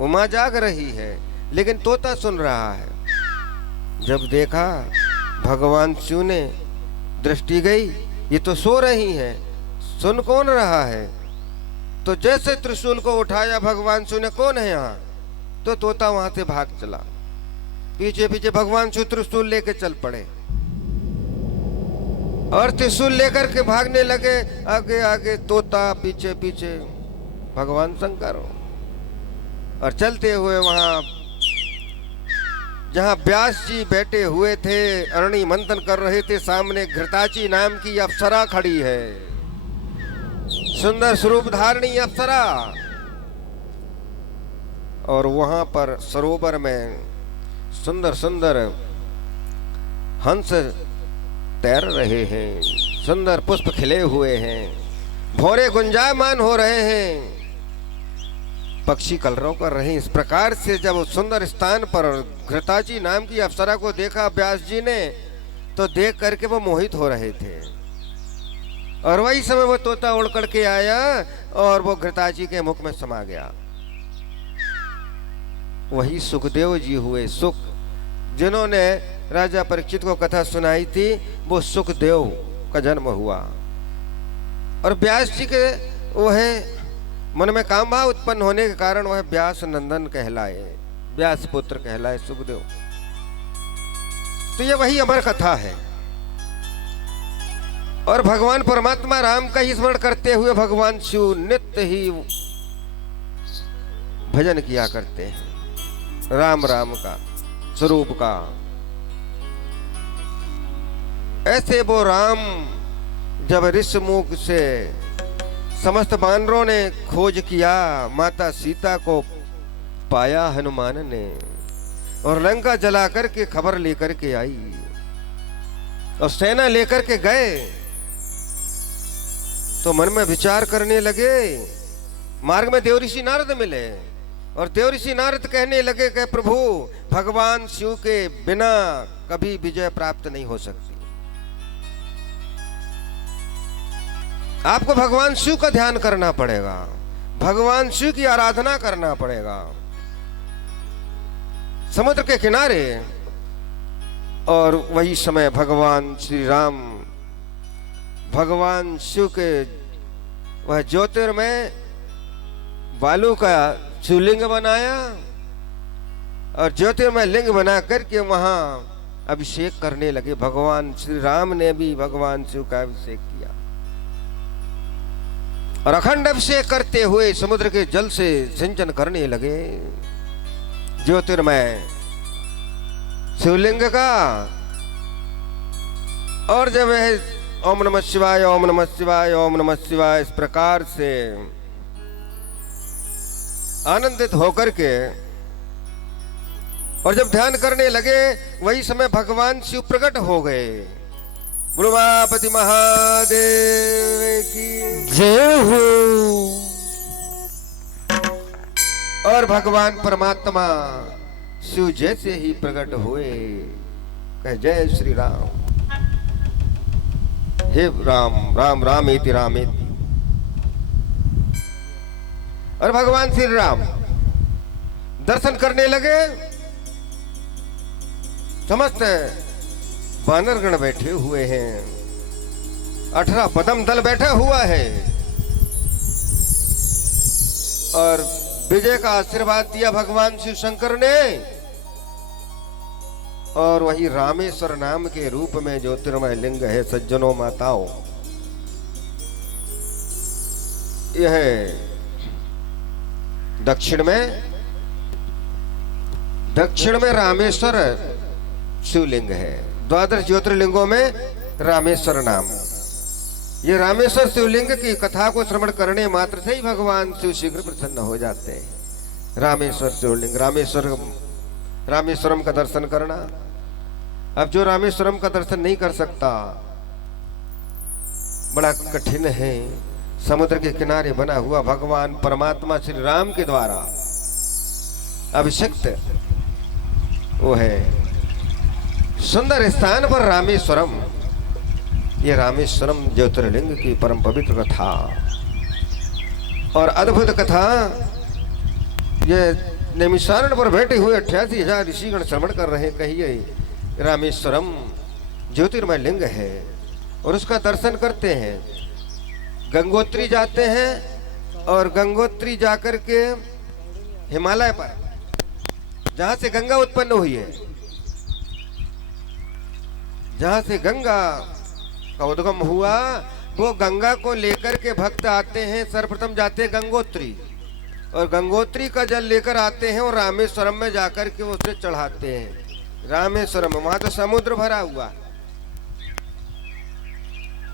उमा जाग रही है, लेकिन तोता सुन रहा है। जब देखा भगवान शिव ने, दृष्टि गई, ये तो सो रही है, सुन कौन रहा है? तो जैसे त्रिशूल को उठाया भगवान शिव ने, कौन है यहाँ? तो तोता वहां से भाग चला। पीछे पीछे भगवान शिव त्रिशूल लेके चल पड़े और त्रिशूल लेकर के भागने लगे। आगे आगे तोता, पीछे पीछे भगवान शंकर। और चलते हुए वहां जहां व्यास जी बैठे हुए थे, अरणी मंथन कर रहे थे, सामने घृताची नाम की अप्सरा खड़ी है, सुंदर स्वरूप धारणी अप्सरा। और वहां पर सरोवर में सुंदर सुंदर हंस तैर रहे हैं, सुंदर पुष्प खिले हुए हैं, भौरे गुंजायमान हो रहे हैं, पक्षी कलरव कर रहे हैं। इस प्रकार से जब उस सुंदर स्थान पर घृताची नाम की अप्सरा को देखा व्यास जी ने, तो देख करके वो मोहित हो रहे थे। और वही समय वो तोता उड़ करके आया और वो घृताची के मुख में समा गया। वही सुखदेव जी हुए। सुख, जिन्होंने राजा परीक्षित को कथा सुनाई थी, वो सुखदेव का जन्म हुआ। और व्यास जी के वह मन में काम भाव उत्पन्न होने के कारण वह व्यास नंदन कहलाए। व्यास पुत्र कहलाए सुखदेव। तो ये वही अमर कथा है। और भगवान परमात्मा राम का ही स्मरण करते हुए भगवान शिव नित्य ही भजन किया करते हैं राम राम का स्वरूप का। ऐसे वो राम जब ऋषमुख से समस्त वानरों ने खोज किया, माता सीता को पाया हनुमान ने और लंका जला करके खबर लेकर के आई और सेना लेकर के गए, तो मन में विचार करने लगे। मार्ग में देवऋषि नारद मिले और देवऋषि नारद कहने लगे कि प्रभु भगवान शिव के बिना कभी विजय प्राप्त नहीं हो सकती। आपको भगवान शिव का ध्यान करना पड़ेगा, भगवान शिव की आराधना करना पड़ेगा। समुद्र के किनारे और वही समय भगवान श्री राम भगवान शिव के वह ज्योतिर्मय बालू का शिवलिंग बनाया और ज्योतिर्मय लिंग बना करके वहां अभिषेक करने लगे। भगवान श्री राम ने भी भगवान शिव का अभिषेक किया और अखंड अभिषेक करते हुए समुद्र के जल से सिंचन करने लगे ज्योतिर्मय शिवलिंग का। और जब ओम नमः शिवाय ओम नमः शिवाय ओम नमः शिवाय इस प्रकार से आनंदित होकर के और जब ध्यान करने लगे, वही समय भगवान शिव प्रकट हो गए। उमापति महादेव की जय हो। और भगवान परमात्मा शिव जैसे ही प्रकट हुए, कहे जय श्री राम, हे राम राम रामेति रामेति। और भगवान श्री राम दर्शन करने लगे। समस्त वानरगण बैठे हुए हैं, 18 पदम दल बैठा हुआ है और विजय का आशीर्वाद दिया भगवान शिव शंकर ने। और वही रामेश्वर नाम के रूप में ज्योतिर्मय लिंग है। सज्जनों माताओं, यह दक्षिण में रामेश्वर शिवलिंग है। द्वादश ज्योतिर्लिंगों में रामेश्वर नाम। ये रामेश्वर शिवलिंग की कथा को श्रवण करने मात्र से ही भगवान शिव शीघ्र प्रसन्न हो जाते हैं। रामेश्वर शिवलिंग, रामेश्वरम का दर्शन करना। अब जो रामेश्वरम का दर्शन नहीं कर सकता, बड़ा कठिन है। समुद्र के किनारे बना हुआ भगवान परमात्मा श्री राम के द्वारा अभिषिक्त वो है सुंदर स्थान पर रामेश्वरम। ये रामेश्वरम ज्योतिर्लिंग की परम पवित्र कथा और अद्भुत कथा। ये नैमिषारण्य पर बैठे हुए 88,000 ऋषिगण श्रवण कर रहे। कहिए रामेश्वरम ज्योतिर्मय लिंग है और उसका दर्शन करते हैं। गंगोत्री जाते हैं और गंगोत्री जाकर के हिमालय पर, जहां से गंगा उत्पन्न हुई है, जहां से गंगा का उद्गम हुआ, वो गंगा को लेकर के भक्त आते हैं। सर्वप्रथम जाते हैं गंगोत्री और गंगोत्री का जल लेकर आते हैं और रामेश्वरम में जाकर के उसे चढ़ाते हैं। रामेश्वरम, वहां तो समुद्र भरा हुआ।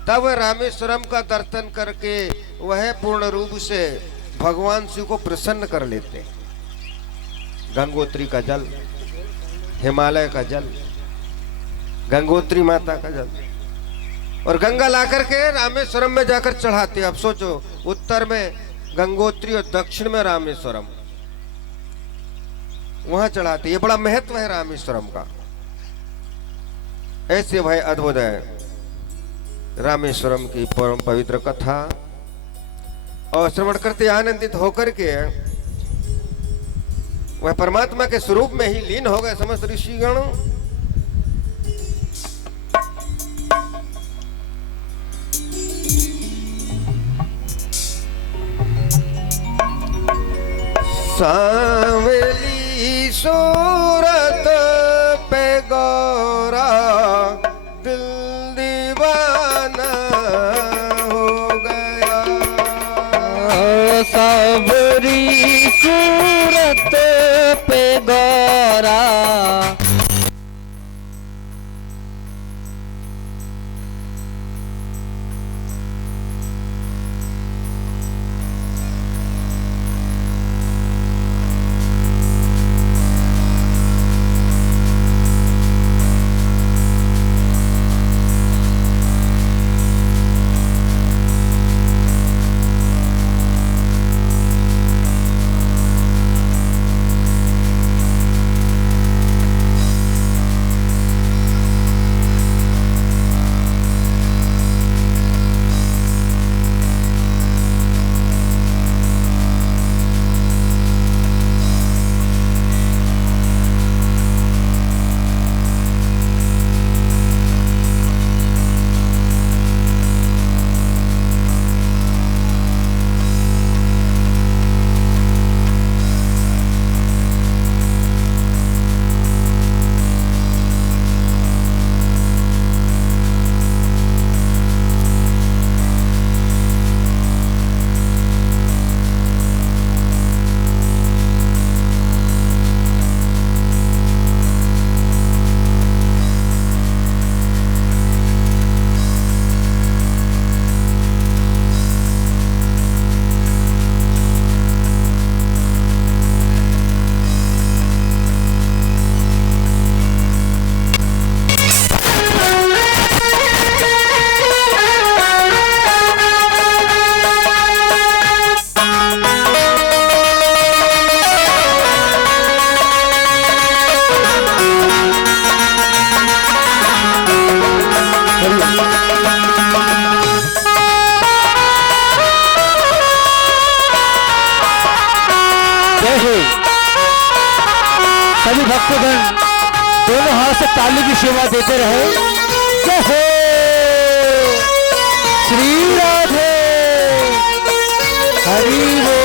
तब रामेश्वरम का दर्शन करके वह पूर्ण रूप से भगवान शिव को प्रसन्न कर लेते हैं। गंगोत्री का जल, हिमालय का जल, गंगोत्री माता का जल और गंगा ला करके रामेश्वरम में जाकर चढ़ाते। अब सोचो, उत्तर में गंगोत्री और दक्षिण में रामेश्वरम, वहां चढ़ाते। ये बड़ा महत्व है रामेश्वरम का। ऐसे भाई अद्भुत है रामेश्वरम की परम पवित्र कथा। और श्रवण करते आनंदित होकर के वह परमात्मा के स्वरूप में ही लीन हो गए समस्त ऋषिगण। सांवली सूरत पे गौरा दिल दीवाना हो गया। सबरी सूरत पे गौरा सभी भक्तगण दोनों हाथ से ताली की सेवा देते रहे। जय हो श्री राधे हरि बोल।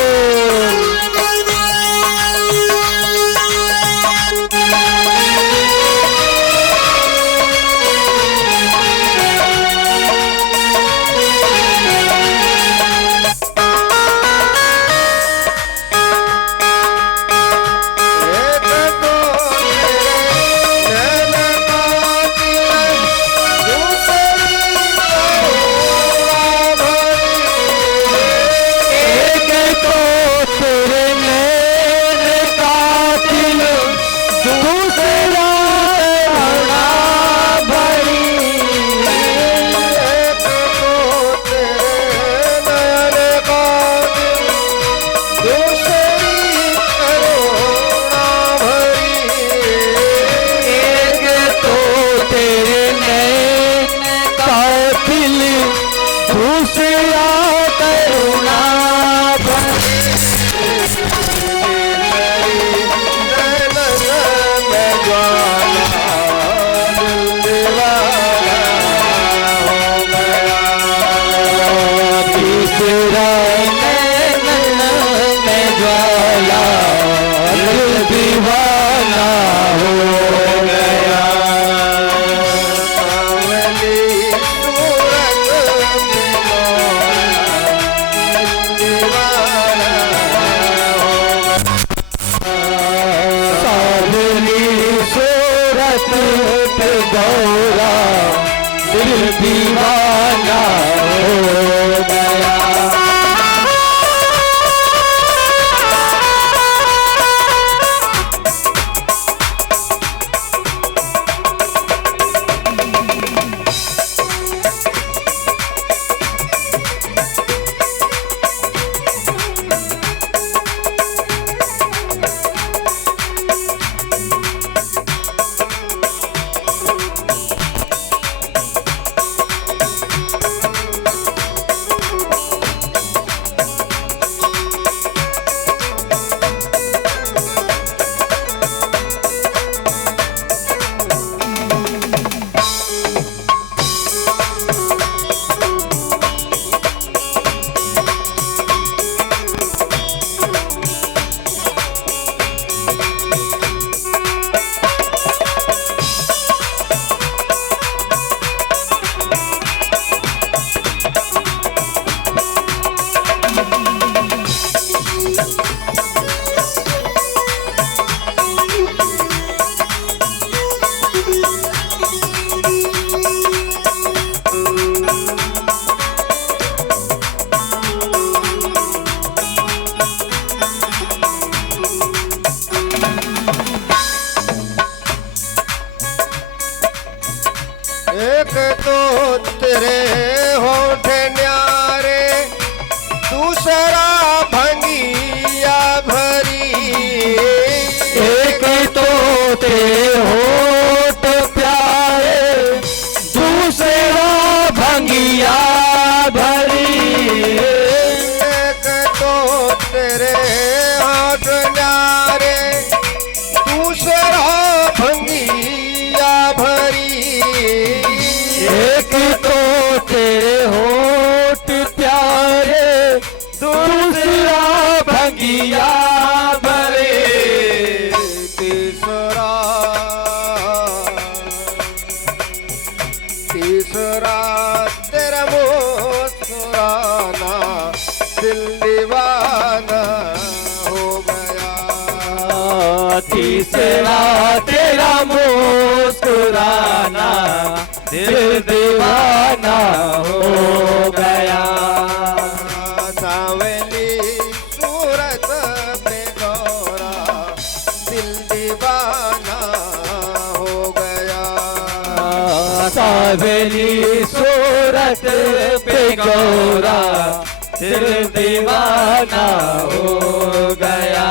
गौरा दिल दीवाना हो गया। एक तो तेरे होठ न्यारे, दूसरा भंगिया भरी। एक तो तेरे होठ प्यारे, दूसरा भंगिया भरी। एक तो तेरे होठ न्यारे, दूसरा भंगिया भरी। एक तो तेरे होठ प्यारे, दूसरा भंगिया भरे। तीसरा तीसरा तेरा मुस्कुराना, दिल दीवाना हो गया। तीसरा तेरा मुस्कुराना, दिल दीवाना हो गया। सावली सूरत पे गौरा, दिल दीवाना हो गया। सावली सूरत पे गौरा, दिल दीवाना हो गया।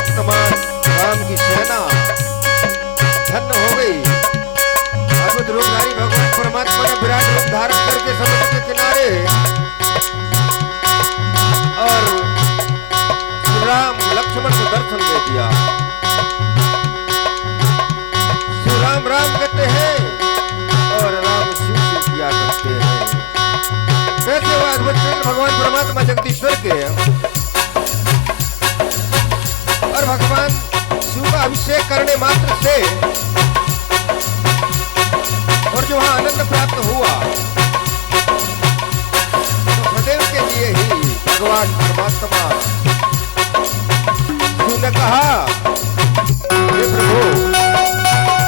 परमात्मा राम की सेना धन्य हो गई। अद्भुत रूपधारी भगवान परमात्मा ने विराट रूप धारण करके समुद्र के किनारे और श्री राम लक्ष्मण को दर्शन दे दिया। श्री राम राम कहते हैं और राम शिव शिव किया करते हैं। वैसे वो अद्भुत भगवान परमात्मा जगदीश्वर के और भगवान शिव का अभिषेक करने मात्र से और जो वहां आनंद प्राप्त हुआ तो सदैव के लिए ही भगवान परमात्मा शिव ने कहा, हे प्रभु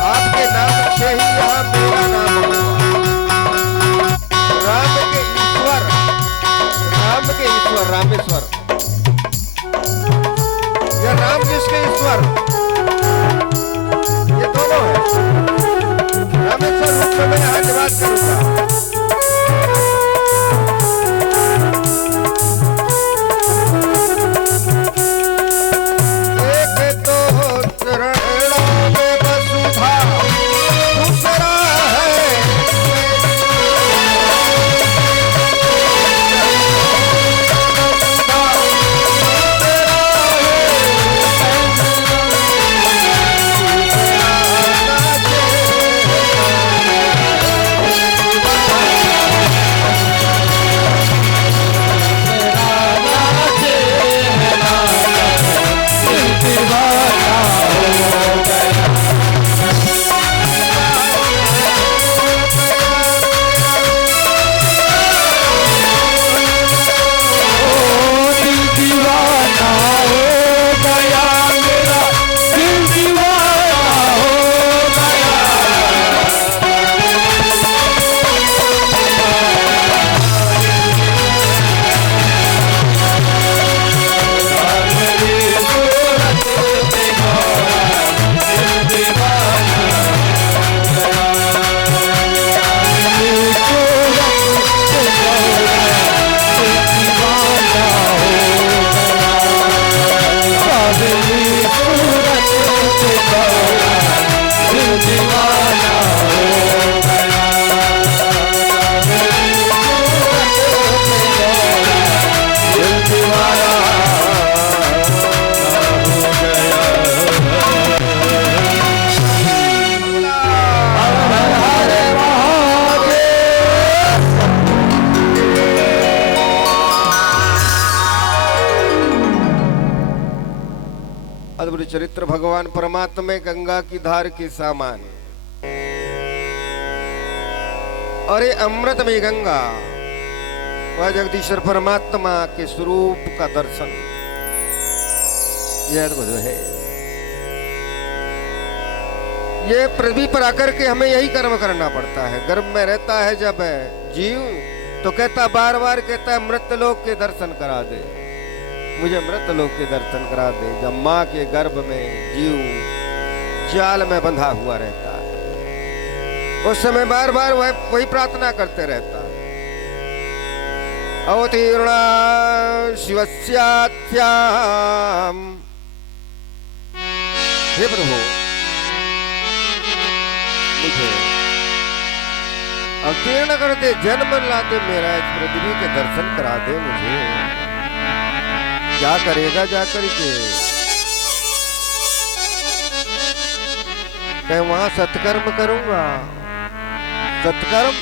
आपके नाम से ही यहाँ मेरा नाम हुआ। राम के ईश्वर रामेश्वर, या राम जिसके ईश्वर, ये दोनों है। रामेश्वर रूप में मैं आज बात करूंगा। एक तो चरणों में वसुधा, दूसरा है अद्भुत चरित्र भगवान परमात्मा गंगा की धार के सामान। और ये अमृत में गंगा वह जगदीश्वर परमात्मा के स्वरूप का दर्शन, यह अद्भुत है। ये पृथ्वी पर आकर के हमें यही कर्म करना पड़ता है। गर्भ में रहता है जब जीव तो कहता बार बार कहता है मृत्यलोक के दर्शन करा दे, मुझे मृत्यलोक के दर्शन करा दे। जब माँ के गर्भ में जीव जाल में बंधा हुआ रहता है उस समय बार बार वही प्रार्थना करते रहता है, अवतीर्ण शिवस्यात्याम, हे प्रभु मुझे अवतीर्ण कर दे, जन्म ला दे मेरा, इस पृथ्वी के दर्शन करा दे मुझे। क्या करेगा जाकर के? मैं वहां सत्कर्म करूंगा। सत्कर्म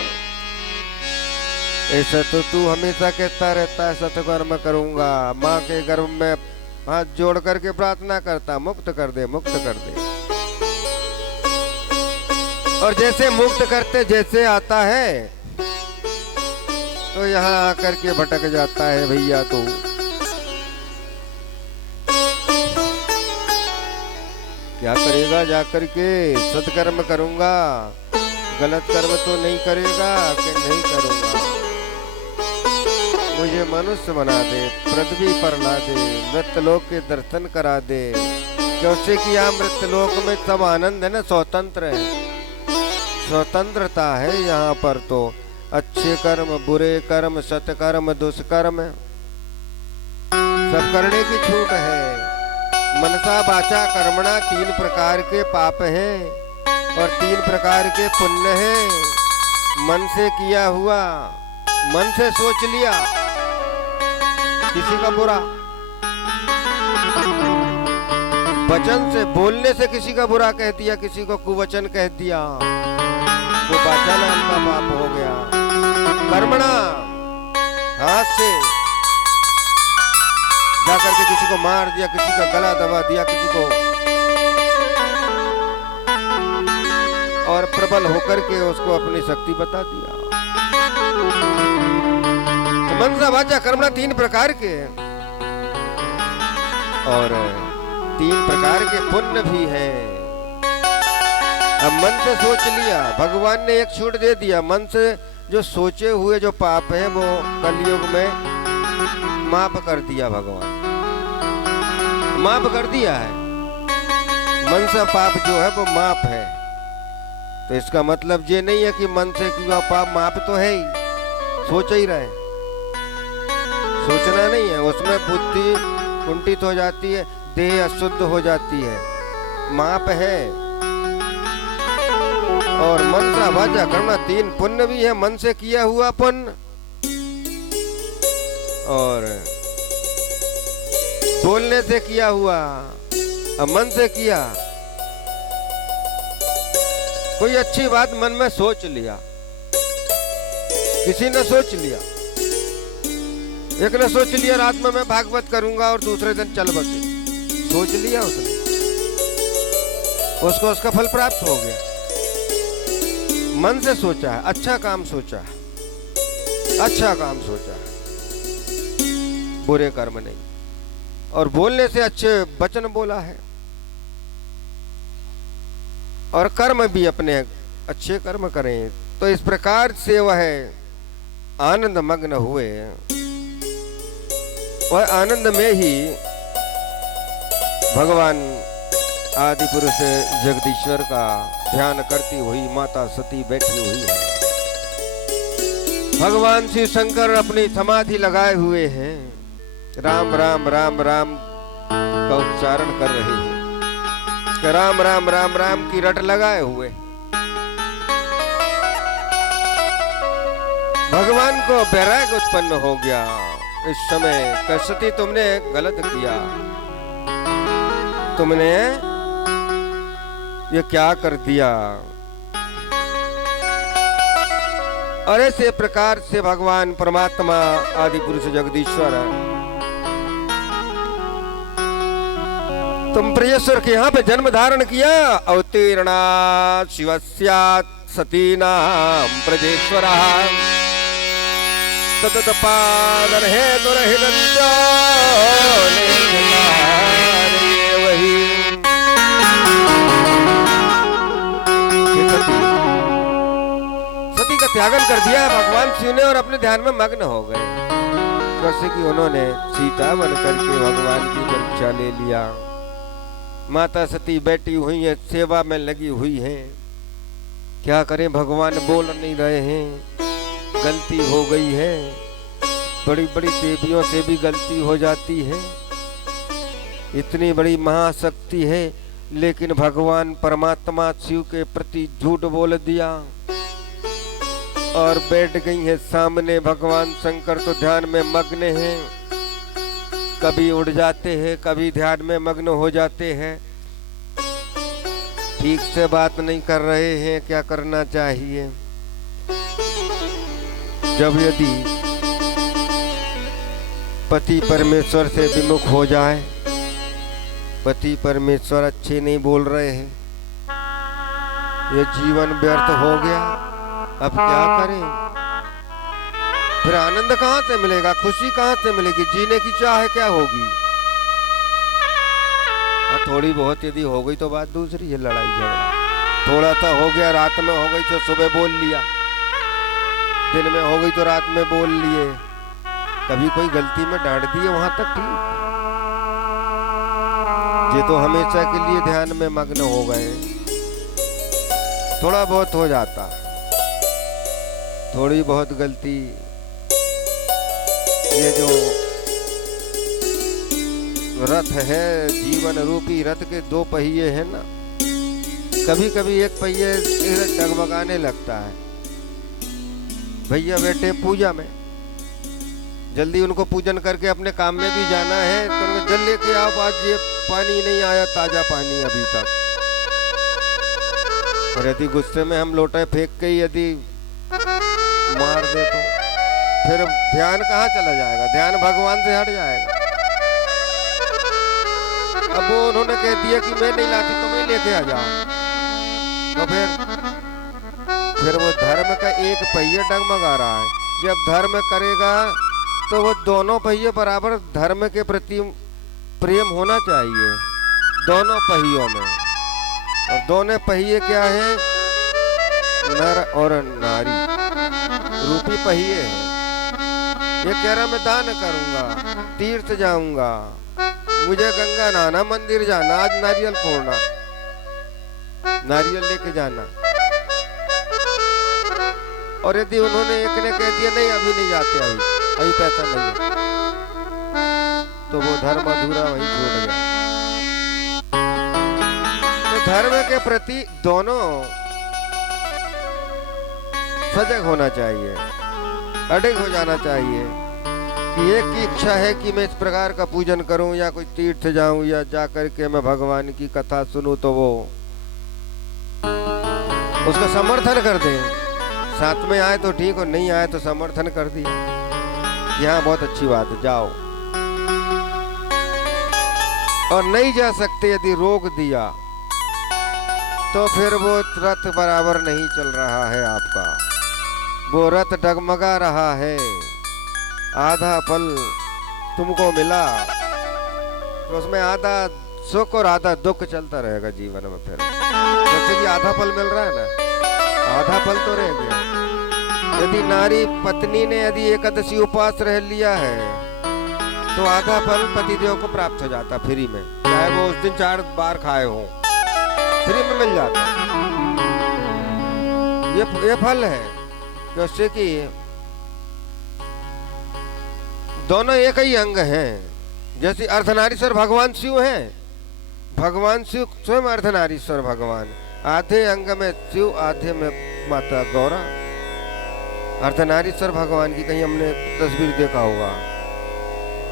ऐसा तो तू हमेशा कहता रहता है सत्कर्म करूंगा। माँ के गर्भ में हाथ जोड़ करके प्रार्थना करता, मुक्त कर दे, मुक्त कर दे। और जैसे मुक्त करते जैसे आता है तो यहाँ आकर के भटक जाता है भैया। तो क्या करेगा जाकर के? सत्कर्म करूंगा, गलत कर्म तो नहीं करेगा कि नहीं करूंगा। मुझे मनुष्य बना दे, पृथ्वी पर ला दे, मृत्यलोक के दर्शन करा दे। क्योंकि कि यहाँ मृत्यलोक में सब आनंद है ना, स्वतंत्र है, स्वतंत्रता है यहाँ पर। तो अच्छे कर्म, बुरे कर्म, सत्कर्म, दुष्कर्म सब करने की छूट है। मनसा वाचा कर्मणा 3 प्रकार के पाप हैं और 3 प्रकार के पुण्य हैं। मन से किया हुआ, मन से सोच लिया किसी का बुरा, वचन से बोलने से किसी का बुरा कह दिया, किसी को कुवचन कह दिया, वो वाचा नाम का पाप हो गया। कर्मणा, हाथ से जाकर के किसी को मार दिया, किसी का गला दबा दिया, किसी को, और प्रबल होकर के उसको अपनी शक्ति बता दिया। तो मनसा वाचा कर्मणा 3 प्रकार के, और 3 प्रकार के पुण्य भी है। अब मन से सोच लिया, भगवान ने एक छूट दे दिया, मन से जो सोचे हुए जो पाप है वो कलयुग में माफ कर दिया, भगवान माफ कर दिया है। मन से पाप जो है वो माफ है। तो इसका मतलब ये नहीं है कि मन से किया पाप माफ तो है ही, सोच ही रहे, सोचना नहीं है, उसमें बुद्धि कुंठित हो जाती है, देह अशुद्ध हो जाती है, माप है। और मन से वाचा करना 3 पुण्य भी है, मन से किया हुआ पुण्य और बोलने से किया हुआ। अब मन से किया, कोई अच्छी बात मन में सोच लिया, किसी ने सोच लिया, एक ने सोच लिया रात में मैं भागवत करूंगा और दूसरे दिन चल बसे, सोच लिया उसने, उसको उसका फल प्राप्त हो गया। मन से सोचा है, अच्छा काम सोचा है, अच्छा काम सोचा है, बुरे कर्म नहीं, और बोलने से अच्छे वचन बोला है, और कर्म भी अपने अच्छे कर्म करें। तो इस प्रकार से वह आनंद मग्न हुए, वह आनंद में ही भगवान आदि पुरुष जगदीश्वर का ध्यान करती हुई माता सती बैठी हुई है। भगवान शिव शंकर अपनी समाधि लगाए हुए हैं, राम राम राम राम का उच्चारण कर रहे हैं, राम राम राम राम की रट लगाए हुए। भगवान को वैराग्य उत्पन्न हो गया इस समय, सती तुमने गलत किया, तुमने ये क्या कर दिया। और ऐसे प्रकार से भगवान परमात्मा आदि पुरुष जगदीश्वर तुम प्रियेश्वर के यहाँ पे जन्म धारण किया। अवतीर्णा शिवस्यात् सतीनां प्रजेश्वरः सतत पादन है दुरहितञ्च वही। सती का त्यागन कर दिया भगवान शिव ने और अपने ध्यान में मग्न हो गए। जैसे कि उन्होंने सीता बन करके भगवान की परीक्षा ले लिया। माता सती बैठी हुई है, सेवा में लगी हुई है, क्या करें भगवान बोल नहीं रहे हैं, गलती हो गई है। बड़ी बड़ी देवियों से भी गलती हो जाती है, इतनी बड़ी महाशक्ति है, लेकिन भगवान परमात्मा शिव के प्रति झूठ बोल दिया और बैठ गई है सामने। भगवान शंकर तो ध्यान में मग्न हैं, कभी उड़ जाते हैं, कभी ध्यान में मग्न हो जाते हैं, ठीक से बात नहीं कर रहे हैं। क्या करना चाहिए जब यदि पति परमेश्वर से विमुख हो जाए, पति परमेश्वर अच्छे नहीं बोल रहे हैं, ये जीवन व्यर्थ हो गया, अब क्या करें। फिर आनंद कहाँ से मिलेगा, खुशी कहाँ से मिलेगी, जीने की चाह क्या होगी। थोड़ी बहुत यदि हो गई तो बात दूसरी है, लड़ाई झगड़ा थोड़ा सा हो गया, रात में हो गई तो सुबह बोल लिया, दिन में हो गई तो रात में बोल लिए, कभी कोई गलती में डांट दिए वहां तक ठीक। ये तो हमेशा के लिए ध्यान में मग्न हो गए, थोड़ा बहुत हो जाता, थोड़ी बहुत गलती, ये जो रथ है, जीवन रूपी रथ के दो पहिए हैं ना। कभी कभी एक पहिए डगमगाने लगता है। भैया बेटे पूजा में, जल्दी उनको पूजन करके अपने काम में भी जाना है, तो उनको जल लेके आओ, आज ये पानी नहीं आया, ताजा पानी अभी तक। और यदि गुस्से में हम लोटे फेंक के यदि मार दे तो फिर ध्यान कहाँ चला जाएगा, ध्यान भगवान से हट जाएगा। अब वो उन्होंने कह दिया कि मैं नहीं लाती, तुम ही लेके आ जाओ, तो फिर वो धर्म का एक पहिया डगमगा रहा है। जब धर्म करेगा तो वो दोनों पहिए बराबर धर्म के प्रति प्रेम होना चाहिए दोनों पहियों में। और दोनों पहिए क्या है, नर और नारी रूपी पहिए हैं। ये कह रहा मैं दान करूंगा, तीर्थ जाऊंगा, मुझे गंगा नहाना, मंदिर जाना, आज नारियल फोड़ना, नारियल लेके जाना। और यदि उन्होंने एक ने कह दिया नहीं अभी नहीं जाते, अभी पैसा नहीं है, तो वो धर्म अधूरा वही छूट गया। तो धर्म के प्रति दोनों सजग होना चाहिए, अडिग हो जाना चाहिए कि एक की इच्छा है कि मैं इस प्रकार का पूजन करूं या कोई तीर्थ जाऊं या जाकर के मैं भगवान की कथा सुनूं, तो वो उसका समर्थन कर दें। साथ में आए तो ठीक, और नहीं आए तो समर्थन कर दिया, यहाँ बहुत अच्छी बात है, जाओ। और नहीं जा सकते यदि रोक दिया तो फिर वो रथ बराबर नहीं चल रहा है आपका, वो रथ डगमगा रहा है। आधा फल तुमको मिला तो उसमें आधा सुख और आधा दुख चलता रहेगा जीवन में। फिर जैसे कि आधा फल मिल रहा है ना, आधा फल तो रह गया। यदि नारी पत्नी ने यदि एकादशी उपवास रह लिया है तो आधा फल पतिदेव को प्राप्त हो जाता फ्री में, चाहे वो उस दिन 4 बार खाए हो, फ्री में मिल जाता। ये फल है कि उससे कि दोनों एक ही अंग हैं। जैसे अर्धनारीश्वर भगवान शिव हैं, भगवान शिव स्वयं अर्धनारीश्वर भगवान, आधे अंग में शिव आधे में माता गौरा। अर्धनारीश्वर भगवान की कहीं हमने तस्वीर देखा होगा,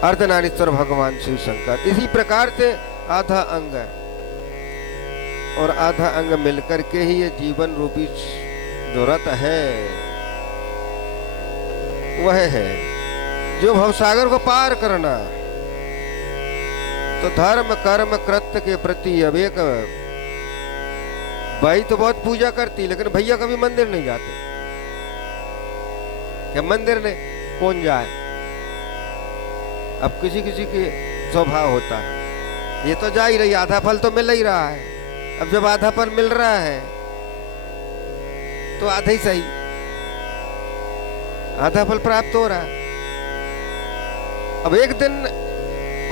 अर्धनारीश्वर भगवान शिव शंकर। इसी प्रकार से आधा अंग है और आधा अंग मिलकर के ही ये जीवन रूपी जो रथ है वह है जो भवसागर को पार करना। तो धर्म कर्म कृत्य के प्रति अब एक भाई तो बहुत पूजा करती, लेकिन भैया कभी मंदिर नहीं जाते। क्या मंदिर ने कौन जाए? अब किसी किसी के स्वभाव होता है, ये तो जा ही रही, आधा फल तो मिल ही रहा है। अब जब आधा फल मिल रहा है तो आधा ही सही, आधा फल प्राप्त हो रहा है। अब एक दिन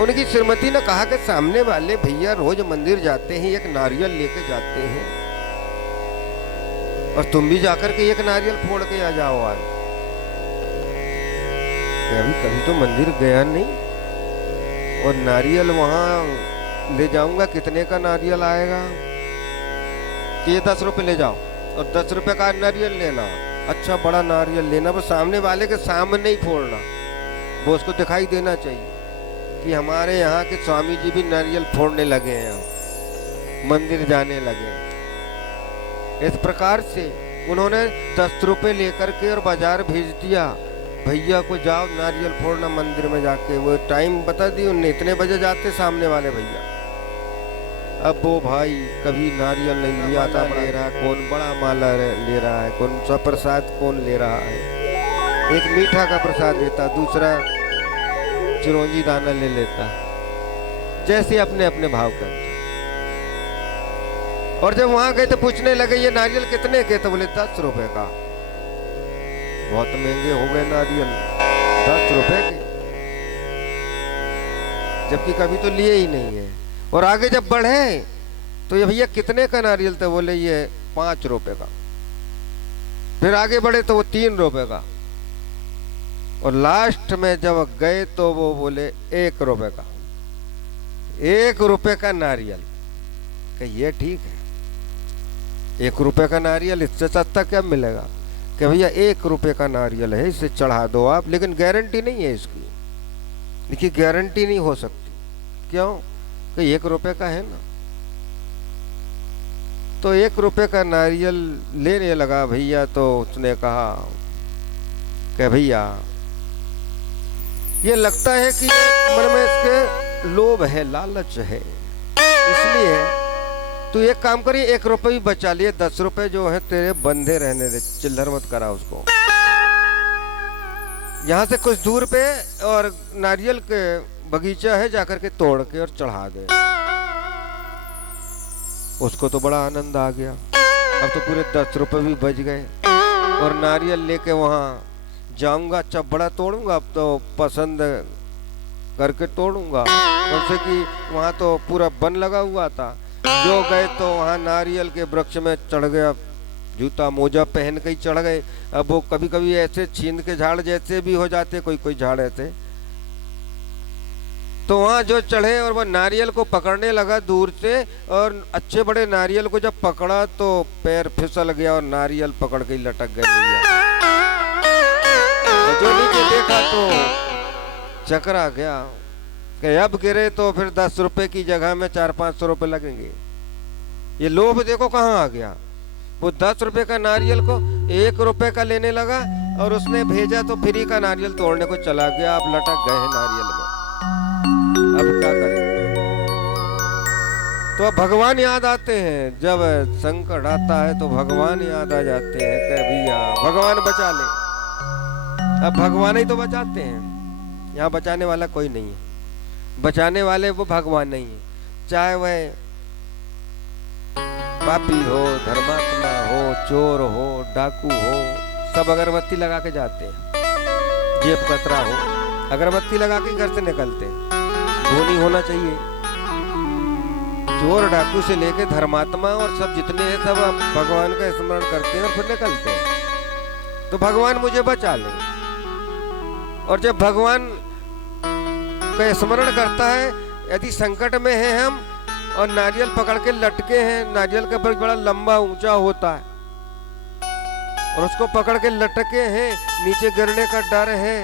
उनकी श्रीमती ने कहा कि सामने वाले भैया रोज मंदिर जाते हैं, एक नारियल लेके जाते हैं, और तुम भी जाकर के एक नारियल फोड़ के आ जाओ आज। अभी कभी तो मंदिर गया नहीं, और नारियल वहां ले जाऊंगा, कितने का नारियल आएगा कि ये 10 रुपए ले जाओ, और 10 रुपए का नारियल लेना, अच्छा बड़ा नारियल लेना, वो सामने वाले के सामने ही फोड़ना, वो उसको दिखाई देना चाहिए कि हमारे यहाँ के स्वामी जी भी नारियल फोड़ने लगे हैं, मंदिर जाने लगे। इस प्रकार से उन्होंने 10 रुपए लेकर के और बाजार भेज दिया, भैया को जाओ नारियल फोड़ना मंदिर में जाके। वो टाइम बता दी उनने, इतने बजे जाते सामने वाले भैया। अब वो भाई कभी नारियल नहीं लिया था, ले रहा है, कौन बड़ा माला ले रहा है, कौन सा प्रसाद कौन ले रहा है, एक मीठा का प्रसाद लेता, दूसरा चिरौंजी दाना ले लेता, जैसे अपने अपने भाव करते। और जब वहां गए तो पूछने लगे ये नारियल कितने के? तो बोले 10 रुपए का। बहुत महंगे हो गए नारियल, 10 रुपए के, जबकि कभी तो लिए ही नहीं है। और आगे जब बढ़े तो ये भैया कितने का नारियल? तो बोले ये 5 रुपए का। फिर आगे बढ़े तो वो 3 रुपए का, और लास्ट में जब गए तो वो बोले 1 रुपए का। ₹1 का नारियल, कि ये ठीक है, ₹1 का नारियल, इससे सस्ता क्या मिलेगा? कि भैया ₹1 का नारियल है, इसे चढ़ा दो आप, लेकिन गारंटी नहीं है इसकी। देखिए गारंटी नहीं हो सकती, क्यों? कि ₹1 का है ना। तो ₹1 का नारियल लेने लगा भैया, तो उसने कहा कि भैया ये लगता है कि मन में इसके लोभ है, लालच है, इसलिए तू एक काम करिए, ₹1 भी बचा लिए, ₹10 जो है तेरे बंधे रहने दे, चिल्लर मत करा उसको। यहाँ से कुछ दूर पे और नारियल के बगीचा है, जाकर के तोड़ के और चढ़ा दे। उसको तो बड़ा आनंद आ गया, अब तो पूरे ₹10 भी बच गए। और नारियल लेके वहाँ जाऊंगा, चबड़ा तोड़ूंगा, अब तो पसंद करके तोड़ूंगा, जैसे कि वहाँ तो पूरा वन लगा हुआ था। जो गए तो वहाँ नारियल के वृक्ष में चढ़ गया, जूता मोजा पहन के ही चढ़ गए। अब वो कभी कभी ऐसे छींद के झाड़ जैसे भी हो जाते, कोई कोई झाड़ ऐसे, तो वहाँ जो चढ़े और वो नारियल को पकड़ने लगा दूर से, और अच्छे बड़े नारियल को जब पकड़ा तो पैर फिसल गया और नारियल पकड़ के ही लटक गए। जो नीचे देखा तो चकरा गया कि अब गिरे तो फिर ₹10 की जगह में 400-500 रुपए लगेंगे। ये लोभ देखो कहाँ आ गया। वो ₹10 का नारियल को ₹1 का लेने लगा, और उसने भेजा तो फ्री का नारियल तोड़ने को चला गया। अब लटक गए हैं नारियल में, अब क्या करें? तो अब भगवान याद आते हैं, जब संकट आता है तो भगवान याद आ जाते हैं कि भैया भगवान बचा ले। अब भगवान ही तो बचाते हैं, यहाँ बचाने वाला कोई नहीं है। बचाने वाले वो भगवान नहीं है, चाहे वह पापी हो, धर्मात्मा हो, चोर हो, डाकू हो, सब अगरबत्ती लगा के जाते हैं। जेब कतरा हो, अगरबत्ती लगा के घर से निकलते हैं। वो नहीं होना चाहिए। चोर डाकू से लेके धर्मात्मा और सब जितने हैं, सब भगवान का स्मरण करते हैं और फिर निकलते हैं। तो भगवान मुझे बचा ले। और जब भगवान का स्मरण करता है, यदि संकट में है हम और नारियल पकड़ के लटके हैं, नारियल का वृक्ष बड़ा लंबा ऊंचा होता है, और उसको पकड़ के लटके हैं, नीचे गिरने का डर है,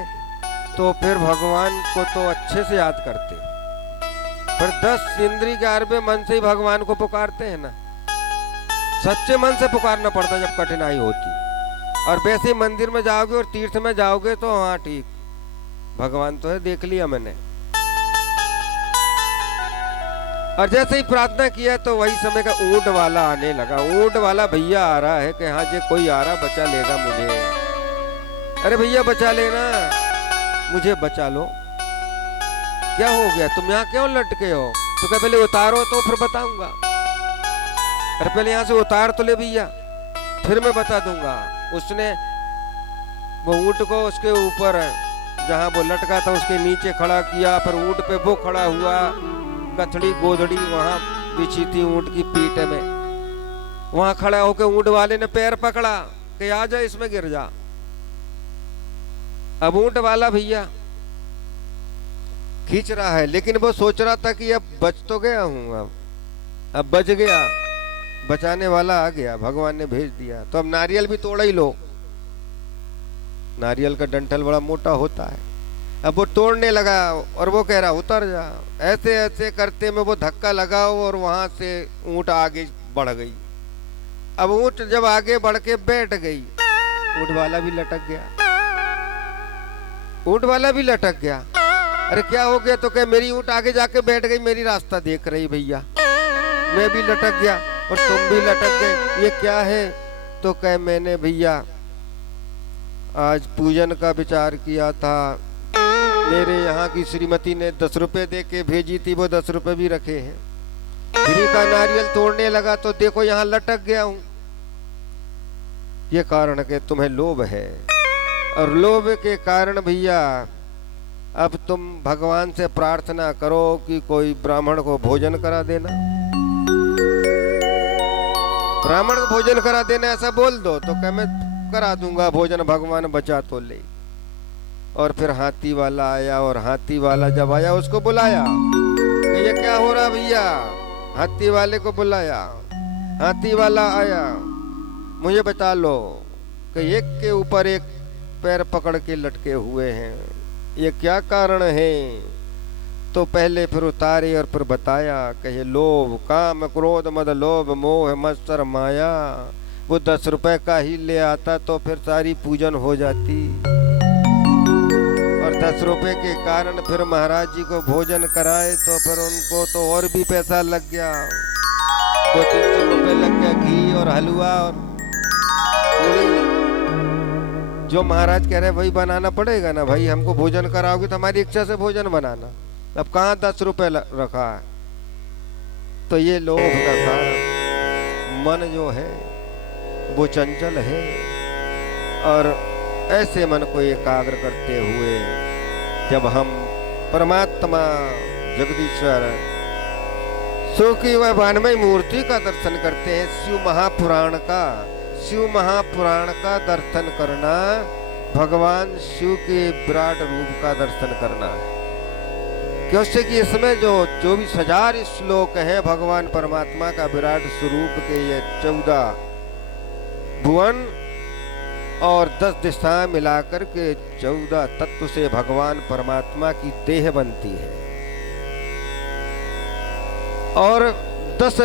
तो फिर भगवान को तो अच्छे से याद करते, पर 10 इंद्री 11वें मन से ही भगवान को पुकारते हैं ना। सच्चे मन से पुकारना पड़ता जब कठिनाई होती। और वैसे मंदिर में जाओगे और तीर्थ में जाओगे तो हाँ ठीक, भगवान तो है, देख लिया मैंने। और जैसे ही प्रार्थना किया तो वही समय का ऊंट वाला आने लगा। ऊंट वाला भैया आ रहा है कि हाँ जी कोई आ रहा, बचा लेगा मुझे। अरे भैया बचा लेना, मुझे बचा लो। क्या हो गया, तुम यहाँ क्यों लटके हो? तो क्या पहले उतारो तो फिर बताऊंगा। अरे पहले यहाँ से उतार तो ले भैया, फिर मैं बता दूंगा। उसने वो ऊंट को उसके ऊपर जहाँ वो लटका था उसके नीचे खड़ा किया, फिर ऊंट पे वो खड़ा हुआ, कथड़ी गोधड़ी वहां बिछी थी ऊंट की पीठ में, वहां खड़ा होकर ऊंट वाले ने पैर पकड़ा कि आ जा, इसमें गिर जा। अब ऊंट वाला भैया खींच रहा है, लेकिन वो सोच रहा था कि अब बच तो गया हूं, अब बच गया, बचाने वाला आ गया, भगवान ने भेज दिया। तो अब नारियल भी तोड़ ही लो। नारियल का डंठल बड़ा मोटा होता है। अब वो तोड़ने लगा और वो कह रहा उतर जा। ऐसे ऐसे करते में वो धक्का लगा और वहां से ऊंट आगे बढ़ गई। अब ऊंट जब आगे बढ़ के बैठ गई, ऊंट वाला भी लटक गया। ऊंट वाला भी लटक गया। अरे क्या हो गया? तो कह मेरी ऊंट आगे जाके बैठ गई, मेरी रास्ता देख रही भैया, मैं भी लटक गया और तुम भी लटक गए, ये क्या है? तो कह मैंने भैया आज पूजन का विचार किया था, मेरे यहाँ की श्रीमती ने 10 रुपए दे के भेजी थी, वो 10 रुपए भी रखे हैं। फ्री का नारियल तोड़ने लगा तो देखो यहाँ लटक गया हूँ। ये कारण के तुम्हें लोभ है, और लोभ के कारण भैया अब तुम भगवान से प्रार्थना करो कि कोई ब्राह्मण को भोजन करा देना, ब्राह्मण को भोजन करा देना, ऐसा बोल दो। तो क्या मैं करा दूंगा भोजन, भगवान बचा तो ले। और फिर हाथी वाला आया, और हाथी वाला जब आया उसको बुलाया कि ये क्या हो रहा भैया। हाथी वाले को बुलाया, हाथी वाला आया, मुझे बता लो कि एक के ऊपर एक पैर पकड़ के लटके हुए हैं, ये क्या कारण है। तो पहले फिर उतारे और फिर बताया कि ये लोभ, काम, क्रोध, मद, लोभ, मोह, मत्सर, माया। वो 10 रुपए का ही ले आता तो फिर सारी पूजन हो जाती, और 10 रुपए के कारण फिर महाराज जी को भोजन कराए तो फिर उनको तो और भी पैसा लग गया, 200-300 रुपए लग गया, घी और हलवा और पूरी। जो महाराज कह रहे वही बनाना पड़ेगा ना भाई, हमको भोजन कराओगे तो हमारी इच्छा से भोजन बनाना, अब कहाँ 10 रुपए रखा है। तो ये लोभ का कारण, मन जो है वो चंचल है, और ऐसे मन को एकाग्र करते हुए जब हम परमात्मा जगदीश्वर सो की वह 92 मूर्ति का दर्शन करते हैं, शिव महापुराण का दर्शन करना, भगवान शिव के विराट रूप का दर्शन करना है। क्योंकि कि इसमें जो 24,000 श्लोक हैं भगवान परमात्मा का विराट स्वरूप के, ये 14 भुवन और 10 दिशाएं मिलाकर के 14 तत्व से भगवान परमात्मा की देह बनती है, और 10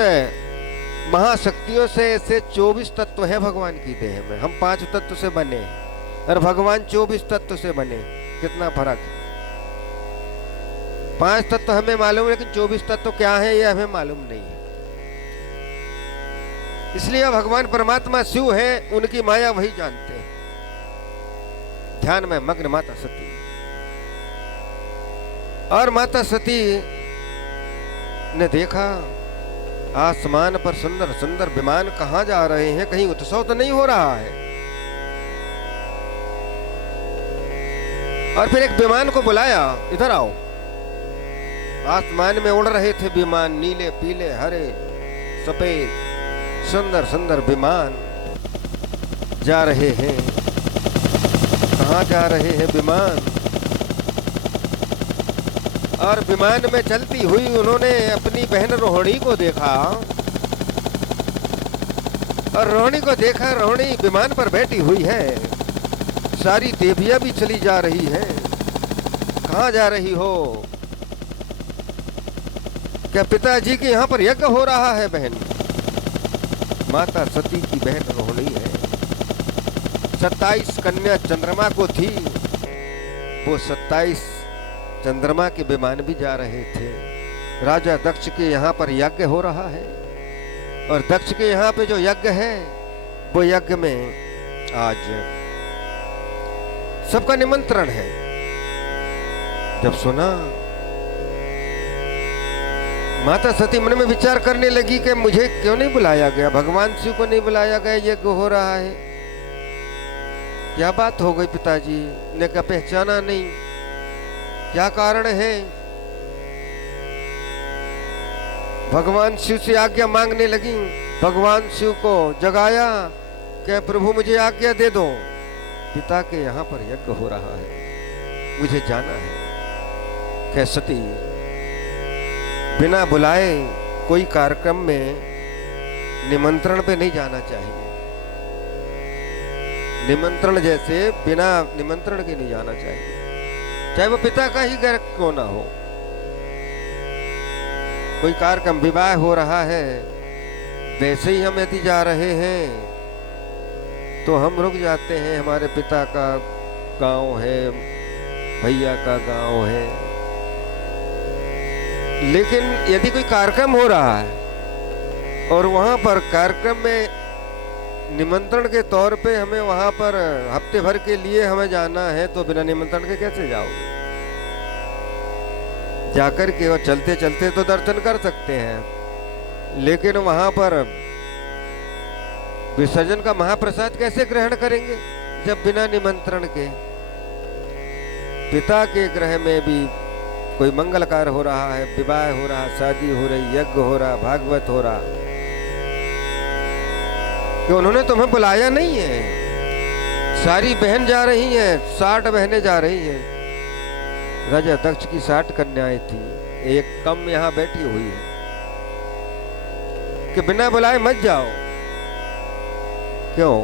महाशक्तियों से ऐसे 24 तत्व है भगवान की देह में। हम 5 तत्व से बने और भगवान 24 तत्व से बने, कितना फर्क है। 5 तत्व हमें मालूम है, लेकिन 24 तत्व क्या है ये हमें मालूम नहीं है। इसलिए भगवान परमात्मा शिव है, उनकी माया वही जानते हैं। ध्यान में मग्न माता सती, और माता सती ने देखा आसमान पर सुंदर सुंदर विमान कहाँ जा रहे हैं, कहीं उत्सव तो नहीं हो रहा है। और फिर एक विमान को बुलाया, इधर आओ। आसमान में उड़ रहे थे विमान, नीले पीले हरे सफेद सुंदर सुंदर विमान जा रहे हैं। कहाँ जा रहे हैं विमान? और विमान में चलती हुई उन्होंने अपनी बहन रोहिणी को देखा, और रोहिणी को देखा, रोहिणी विमान पर बैठी हुई है, सारी देवियां भी चली जा रही हैं। कहाँ जा रही हो? क्या पिताजी के यहाँ पर यज्ञ हो रहा है? बहन माता सती की बहन रोहिणी है, 27 कन्या चंद्रमा को थी, वो 27 चंद्रमा के विमान भी जा रहे थे। राजा दक्ष के यहाँ पर यज्ञ हो रहा है, और दक्ष के यहाँ पे जो यज्ञ है वो यज्ञ में आज सबका निमंत्रण है। जब सुना, माता सती मन में विचार करने लगी कि मुझे क्यों नहीं बुलाया गया, भगवान शिव को नहीं बुलाया गया, यज्ञ हो रहा है, क्या बात हो गई? पिताजी ने कहा पहचाना नहीं, क्या कारण है? भगवान शिव से आज्ञा मांगने लगी, भगवान शिव को जगाया कि प्रभु मुझे आज्ञा दे दो, पिता के यहाँ पर यज्ञ हो रहा है, मुझे जाना है। कह सती बिना बुलाए कोई कार्यक्रम में निमंत्रण पे नहीं जाना चाहिए। निमंत्रण जैसे बिना निमंत्रण के नहीं जाना चाहिए, चाहे वो पिता का ही घर क्यों ना हो। कोई कार्यक्रम, विवाह हो रहा है, वैसे ही हम यदि जा रहे हैं तो हम रुक जाते हैं, हमारे पिता का गांव है, भैया का गांव है। लेकिन यदि कोई कार्यक्रम हो रहा है और वहां पर कार्यक्रम में निमंत्रण के तौर पे हमें वहां पर हफ्ते भर के लिए हमें जाना है, तो बिना निमंत्रण के कैसे जाओगे? जाकर के और चलते चलते तो दर्शन कर सकते हैं, लेकिन वहां पर विसर्जन का महाप्रसाद कैसे ग्रहण करेंगे जब बिना निमंत्रण के? पिता के गृह में भी कोई मंगल कार्य हो रहा है, विवाह हो रहा, शादी हो रही, यज्ञ हो रहा, भागवत हो रहा, कि उन्होंने तुम्हें बुलाया नहीं है। सारी बहन जा रही हैं, 60 बहनें जा रही हैं। राजा दक्ष की 60 कन्याएं थी, एक कम यहाँ बैठी हुई है कि बिना बुलाए मत जाओ। क्यों?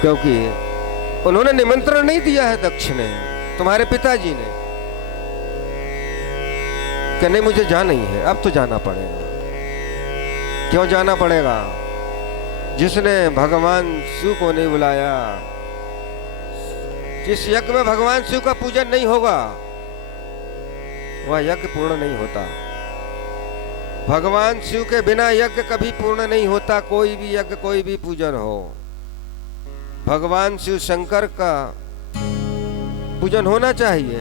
क्योंकि उन्होंने निमंत्रण नहीं दिया है दक्ष ने, तुम्हारे पिताजी ने, कि नहीं मुझे जाना ही है, अब तो जाना पड़ेगा। क्यों जाना पड़ेगा? जिसने भगवान शिव को नहीं बुलाया, जिस यज्ञ में भगवान शिव का पूजन नहीं होगा वह यज्ञ पूर्ण नहीं होता। भगवान शिव के बिना यज्ञ कभी पूर्ण नहीं होता। कोई भी यज्ञ, कोई भी पूजन हो, भगवान शिव शंकर का पूजन होना चाहिए।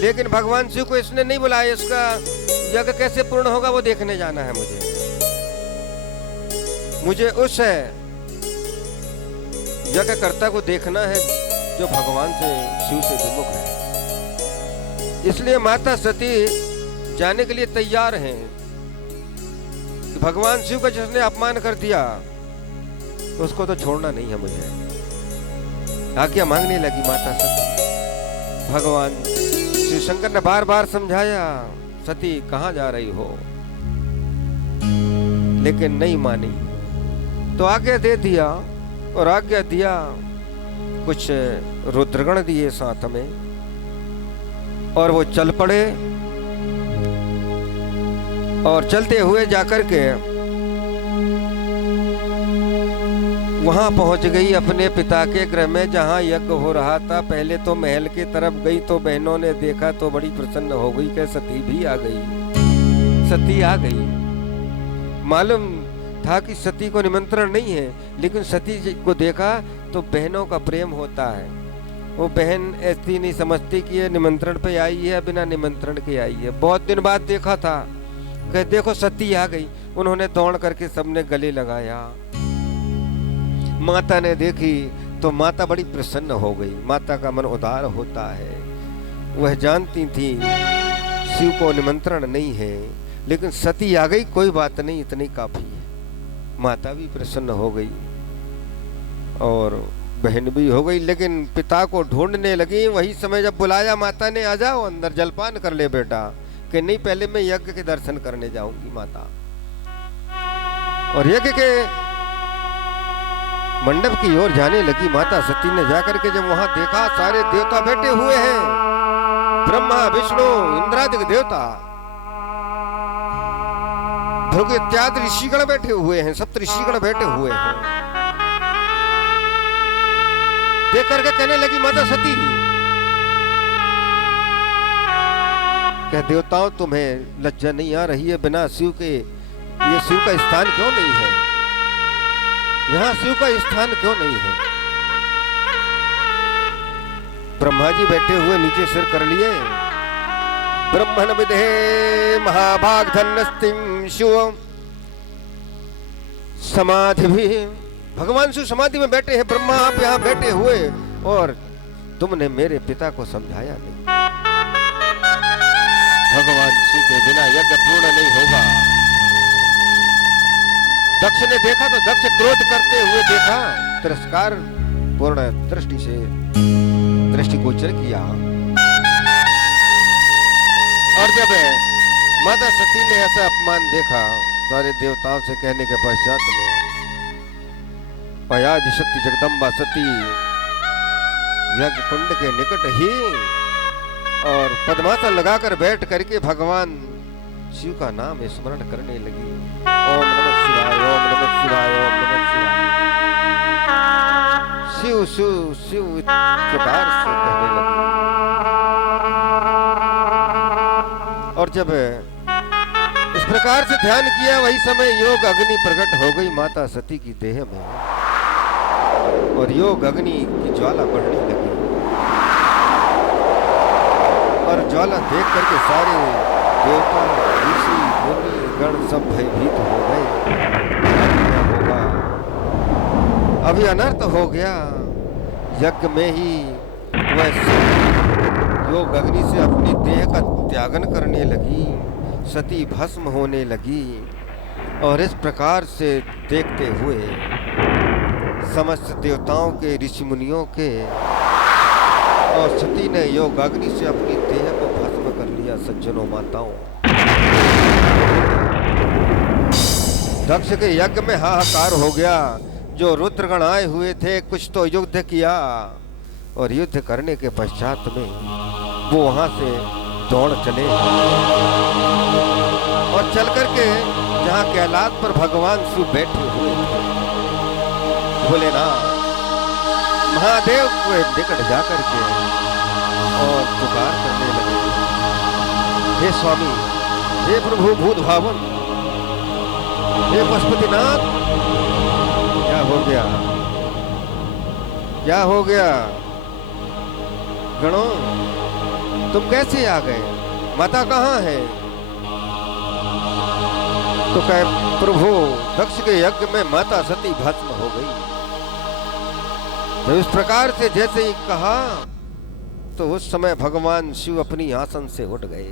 लेकिन भगवान शिव को इसने नहीं बुलाया, इसका यज्ञ कैसे पूर्ण होगा वो देखने जाना है मुझे उस यज्ञकर्ता को देखना है जो भगवान से, शिव से विमुख है। इसलिए माता सती जाने के लिए तैयार हैं। भगवान शिव का जिसने अपमान कर दिया उसको तो छोड़ना नहीं है मुझे। आज्ञा मांगने लगी माता सती। भगवान शिव शंकर ने बार बार समझाया, सती कहां जा रही हो, लेकिन नहीं मानी। तो आज्ञा दे दिया, और आज्ञा दिया, कुछ रुद्रगण दिए साथ में, और वो चल पड़े। और चलते हुए जाकर के वहां पहुंच गई अपने पिता के गृह में जहां यज्ञ हो रहा था। पहले तो महल की तरफ गई तो बहनों ने देखा तो बड़ी प्रसन्न हो गई कि सती भी आ गई। सती आ गई। मालूम था कि सती को निमंत्रण नहीं है, लेकिन सती को देखा तो बहनों का प्रेम होता है। वो बहन ऐसी नहीं समझती कि ये निमंत्रण पे आई है, बिना निमंत्रण के आई है। बहुत दिन बाद देखा था कि देखो सती आ गई। उन्होंने दौड़ करके सबने गले लगाया। माता ने देखी तो माता बड़ी प्रसन्न हो गई। माता का मन उदार होता है। वह जानती थी शिव को निमंत्रण नहीं है, लेकिन सती आ गई, कोई बात नहीं, इतनी काफी है। माता भी प्रसन्न हो गई और बहन भी हो गई, लेकिन पिता को ढूंढने लगी। वही समय जब बुलाया माता ने, आ जाओ अंदर, जलपान कर ले बेटा। कि नहीं, पहले मैं यज्ञ के दर्शन करने जाऊंगी माता। और यज्ञ के मंडप की ओर जाने लगी माता सती ने। जाकर के जब वहां देखा सारे देवता बैठे हुए हैं, ब्रह्मा विष्णु इंद्रादि देवता, भृगु इत्यादि ऋषिगण बैठे हुए हैं, सप्त ऋषिगण बैठे हुए हैं। देख करके कहने लगी माता सती, क्या देवताओं तुम्हें लज्जा नहीं आ रही है? बिना शिव के ये शिव का स्थान क्यों नहीं है? यहाँ शिव का स्थान क्यों नहीं है? ब्रह्मा जी बैठे हुए नीचे सिर कर लिए। ब्रह्मण विदे महाभाग धन्यस्तिम शिव समाधि भी। भगवान शिव समाधि में बैठे हैं, ब्रह्मा आप यहाँ बैठे हुए, और तुमने मेरे पिता को समझाया नहीं। भगवान शिव के बिना यज्ञ पूर्ण नहीं होगा। दक्ष ने देखा तो दक्ष क्रोध करते हुए देखा, तिरस्कार पूर्ण दृष्टि से दृष्टिगोचर किया। और जब माता सती ने ऐसा अपमान देखा, सारे देवताओं से कहने के पश्चात में, अयाज शक्ति जगदम्बा सती यज्ञ कुंड के निकट ही और पद्मासन लगाकर बैठ करके भगवान शिव का नाम स्मरण करने लगी। ओम नमः शिवाय, ओम नमः शिवाय, ओम नमः शिवाय। शिव शिव शिव इस प्रकार से कहने लगी। और जब इस प्रकार से ध्यान किया, वही समय योग अग्नि प्रकट हो गई माता सती की देह में, और योग अग्नि की ज्वाला बढ़ने लगी। और ज्वाला देख करके सारे देवता, ऋषि, मुनि, गण सब भयभीत हो गए। होगा, अभी अनर्थ हो गया। यज्ञ में ही वह योग अग्नि से अपनी देह का त्यागन करने लगी, सती भस्म होने लगी। और इस प्रकार से देखते हुए समस्त देवताओं के, ऋषि मुनियों के, और सती ने योग अग्नि से अपनी देह को भस्म कर लिया। सज्जनों माताओं। दक्ष के यज्ञ में हाहाकार हो गया। जो रुद्रगण आए हुए थे कुछ तो युद्ध किया, और युद्ध करने के पश्चात में वो वहां से दौड़ चले और चल करके जहां कैलाश पर भगवान शिव बैठे हुए थे, भोलेनाथ महादेव के निकट जाकर के और पुकार करने लगे, हे स्वामी, हे प्रभु भूत भावन, हे पशुपतिनाथ, क्या हो गया, क्या हो गया गणों, तुम कैसे आ गए, माता कहाँ है? तो कहे, प्रभु दक्ष के यज्ञ में माता सती भस्म हो गई। तो इस प्रकार से जैसे ही कहा तो उस समय भगवान शिव अपनी आसन से उठ गए।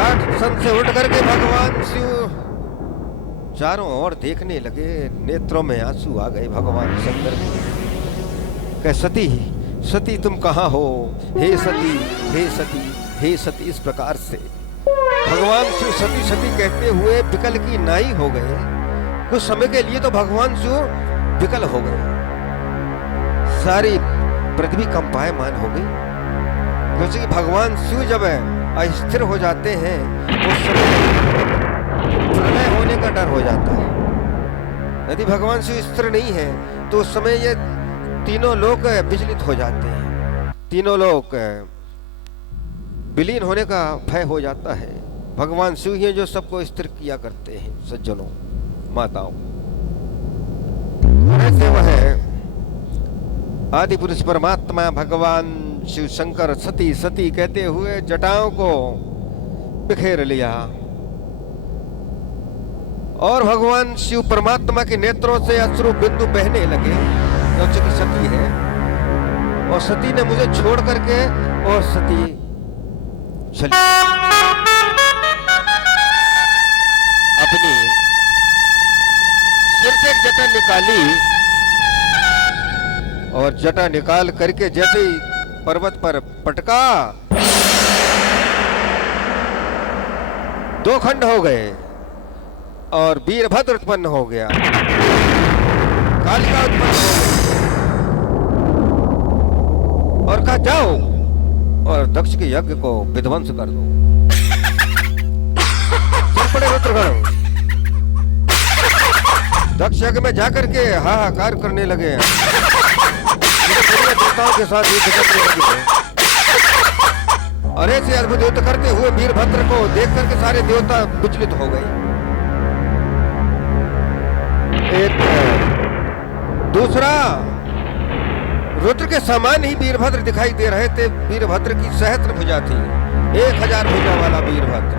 आसन से उठ करके भगवान शिव चारों ओर देखने लगे, नेत्रों में आंसू आ गए भगवान शंकर के। कह, सती सती तुम कहाँ हो, हे सती, हे सती, हे सती। इस प्रकार से भगवान शिव सती सती कहते हुए विकल की नाई हो गए। कुछ समय के लिए तो भगवान शिव विकल हो गए, सारी पृथ्वी कंपायमान हो गई, क्योंकि भगवान शिव जब अस्थिर हो जाते हैं उस समय प्रलय होने का डर हो जाता है। यदि भगवान शिव स्थिर नहीं है तो उस समय ये तीनों लोग विचलित हो जाते हैं, तीनों लोग विलीन होने का भय हो जाता है। भगवान शिव ही जो सबको स्थिर किया करते हैं सज्जनों माताओं। ऐसे वह आदि पुरुष परमात्मा भगवान शिव शंकर सती सती कहते हुए जटाओं को बिखेर लिया, और भगवान शिव परमात्मा के नेत्रों से अश्रु बिंदु बहने लगे, क्योंकि सती है और सती ने मुझे छोड़ करके और सती चली अपनी सिर से एक जटा निकाली, और जटा निकाल करके जैसे ही पर्वत पर पटका, दो खंड हो गए और वीरभद्र उत्पन्न हो गया, कालिका उत्पन्न हो गई, और कहा जाओ और दक्ष के यज्ञ को विध्वंस कर दो। चल पड़े रुद्रगण, दक्ष यज्ञ में जाकर के हाहाकार करने लगे, देवताओं के साथ युद्ध करने लगे, और ऐसे अद्भुत युद्ध करते हुए वीरभद्र को देख करके सारे देवता विचलित हो गए। एक दूसरा रुद्र के समान ही वीरभद्र दिखाई दे रहे थे। वीरभद्र की सहस्त्र भुजा थी, 1000 भुजा वाला वीरभद्र,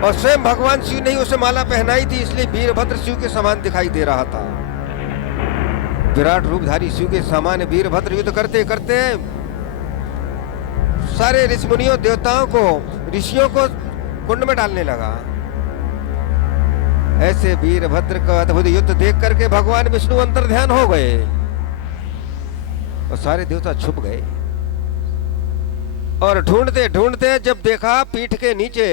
और स्वयं भगवान शिव ने उसे माला पहनाई थी, इसलिए वीरभद्र शिव के समान दिखाई दे रहा था। विराट रूपधारी शिव के समान वीरभद्र युद्ध करते करते सारे ऋषि मुनियों देवताओं को ऋषियों को कुंड में डालने लगा। ऐसे वीरभद्र का अद्भुत युद्ध देख करके भगवान विष्णु अंतर्ध्यान हो गए और सारे देवता छुप गए, और ढूंढते ढूंढते जब देखा पीठ के नीचे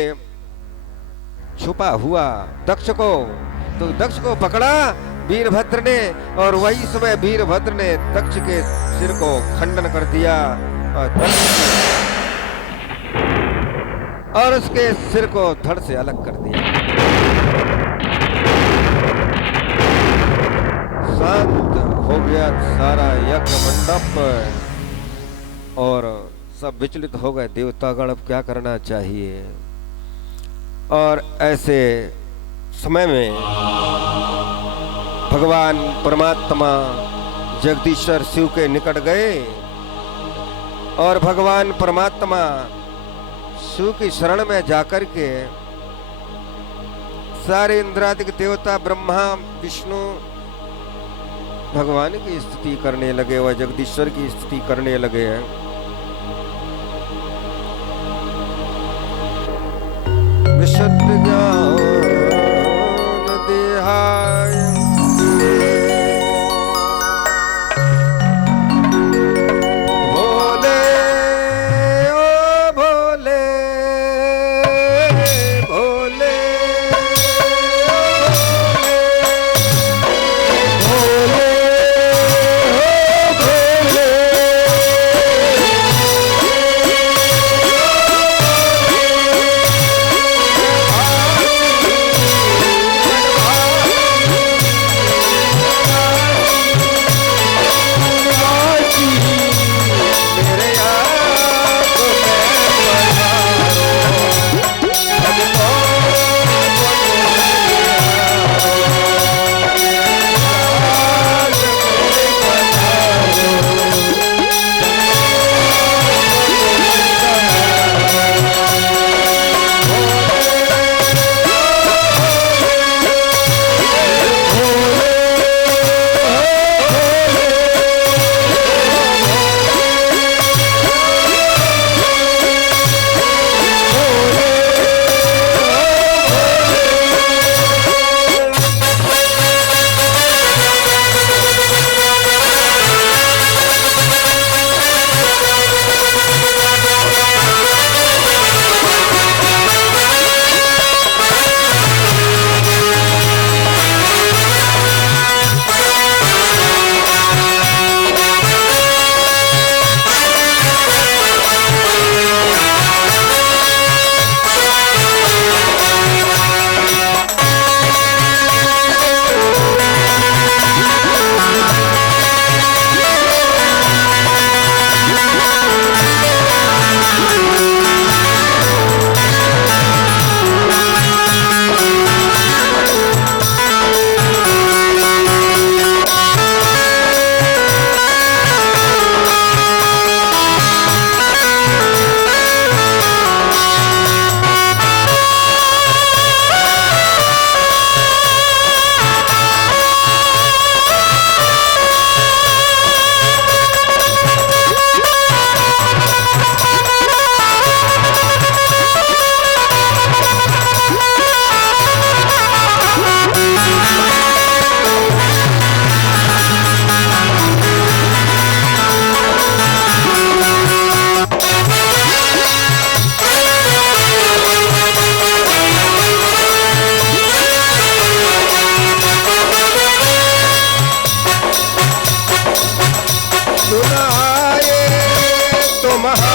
छुपा हुआ दक्ष को, तो दक्ष को पकड़ा वीरभद्र ने, और वही समय वीरभद्र ने दक्ष के सिर को खंडन कर दिया और उसके सिर को धड़ से अलग कर दिया। शांत हो गया सारा यज्ञ मंडप, और सब विचलित हो गए देवतागण, अब क्या करना चाहिए। और ऐसे समय में भगवान परमात्मा जगदीश्वर शिव के निकट गए, और भगवान परमात्मा शिव की शरण में जाकर के सारे इंद्रादिक देवता ब्रह्मा विष्णु भगवान की स्तुति करने लगे, वह जगदीश्वर की स्तुति करने लगे हैं। विशुद्ध ज्ञान देहाय भोले सेवा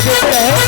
देते रहे।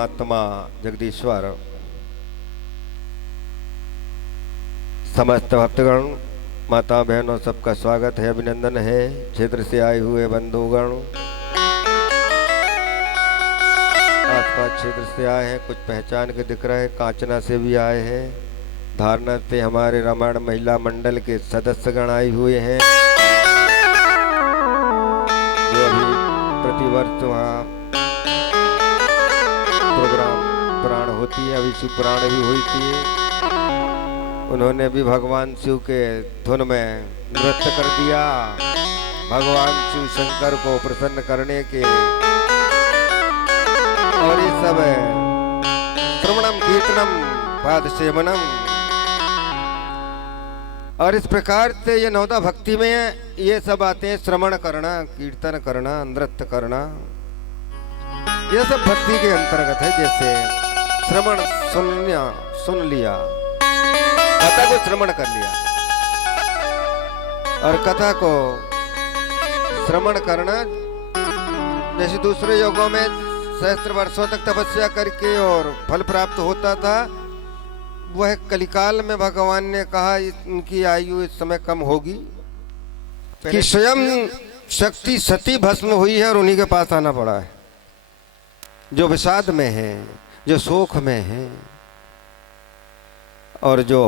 परमात्मा जगदीश्वर समस्त भक्तगण माता बहनों सबका स्वागत है, अभिनंदन है। क्षेत्र से आए हुए बंधुगण आसपास क्षेत्र से आए हैं, कुछ पहचान के दिख रहे हैं, कांचना से भी आए हैं, धारणा से हमारे रामायण महिला मंडल के सदस्यगण आए हुए हैं जो अभी प्रतिवर्ष वहाँ प्रोग्राम पुराण होती है, अभी शिव पुराण भी हुई थी। उन्होंने भी भगवान शिव के धुन में नृत्य कर दिया, भगवान शिव शंकर को प्रसन्न करने के। और ये सब श्रवणम कीर्तनम पाद सेवनम, और इस प्रकार से ये नवदा भक्ति में ये सब आते हैं, श्रवण करना, कीर्तन करना, नृत्य करना, ये सब भक्ति के अंतर्गत है। जैसे श्रवण सुन लिया, कथा को श्रवण कर लिया, और कथा को श्रवण करना जैसे दूसरे योगों में सहस्त्र वर्षों तक तपस्या करके और फल प्राप्त होता था, वह कलिकाल में भगवान ने कहा इनकी आयु इस समय कम होगी कि स्वयं शक्ति सती भस्म हुई है और उन्हीं के पास आना पड़ा है, जो विषाद में है, जो शोक में है, और जो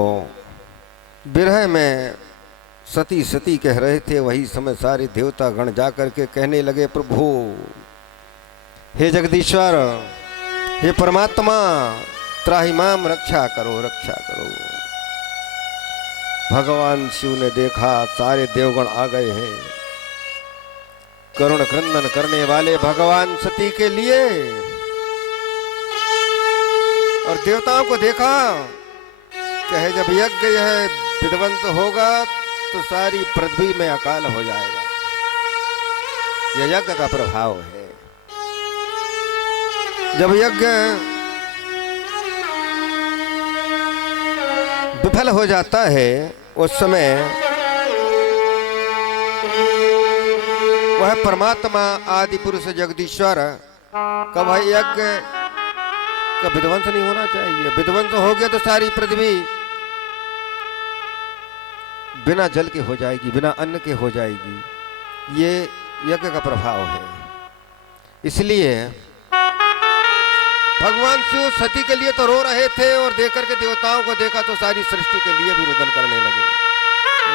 विरह में सती सती कह रहे थे। वही समय सारे देवता गण जा करके कहने लगे, प्रभु हे जगदीश्वर, हे परमात्मा, त्राहिमाम, रक्षा करो, रक्षा करो। भगवान शिव ने देखा सारे देवगण आ गए हैं, करुण क्रंदन करने वाले भगवान सती के लिए, और देवताओं को देखा, कहे जब यज्ञ यह विध्वंस होगा तो सारी पृथ्वी में अकाल हो जाएगा। यह यज्ञ का प्रभाव है। जब यज्ञ विफल हो जाता है उस समय वह परमात्मा आदि पुरुष जगदीश्वर का वह यज्ञ का विध्वंस नहीं होना चाहिए। विध्वंस हो गया तो सारी पृथ्वी बिना जल के हो जाएगी, बिना अन्न के हो जाएगी। ये यज्ञ का प्रभाव है। इसलिए भगवान शिव सती के लिए तो रो रहे थे, और देकर के देवताओं को देखा तो सारी सृष्टि के लिए भी रुदन करने लगे।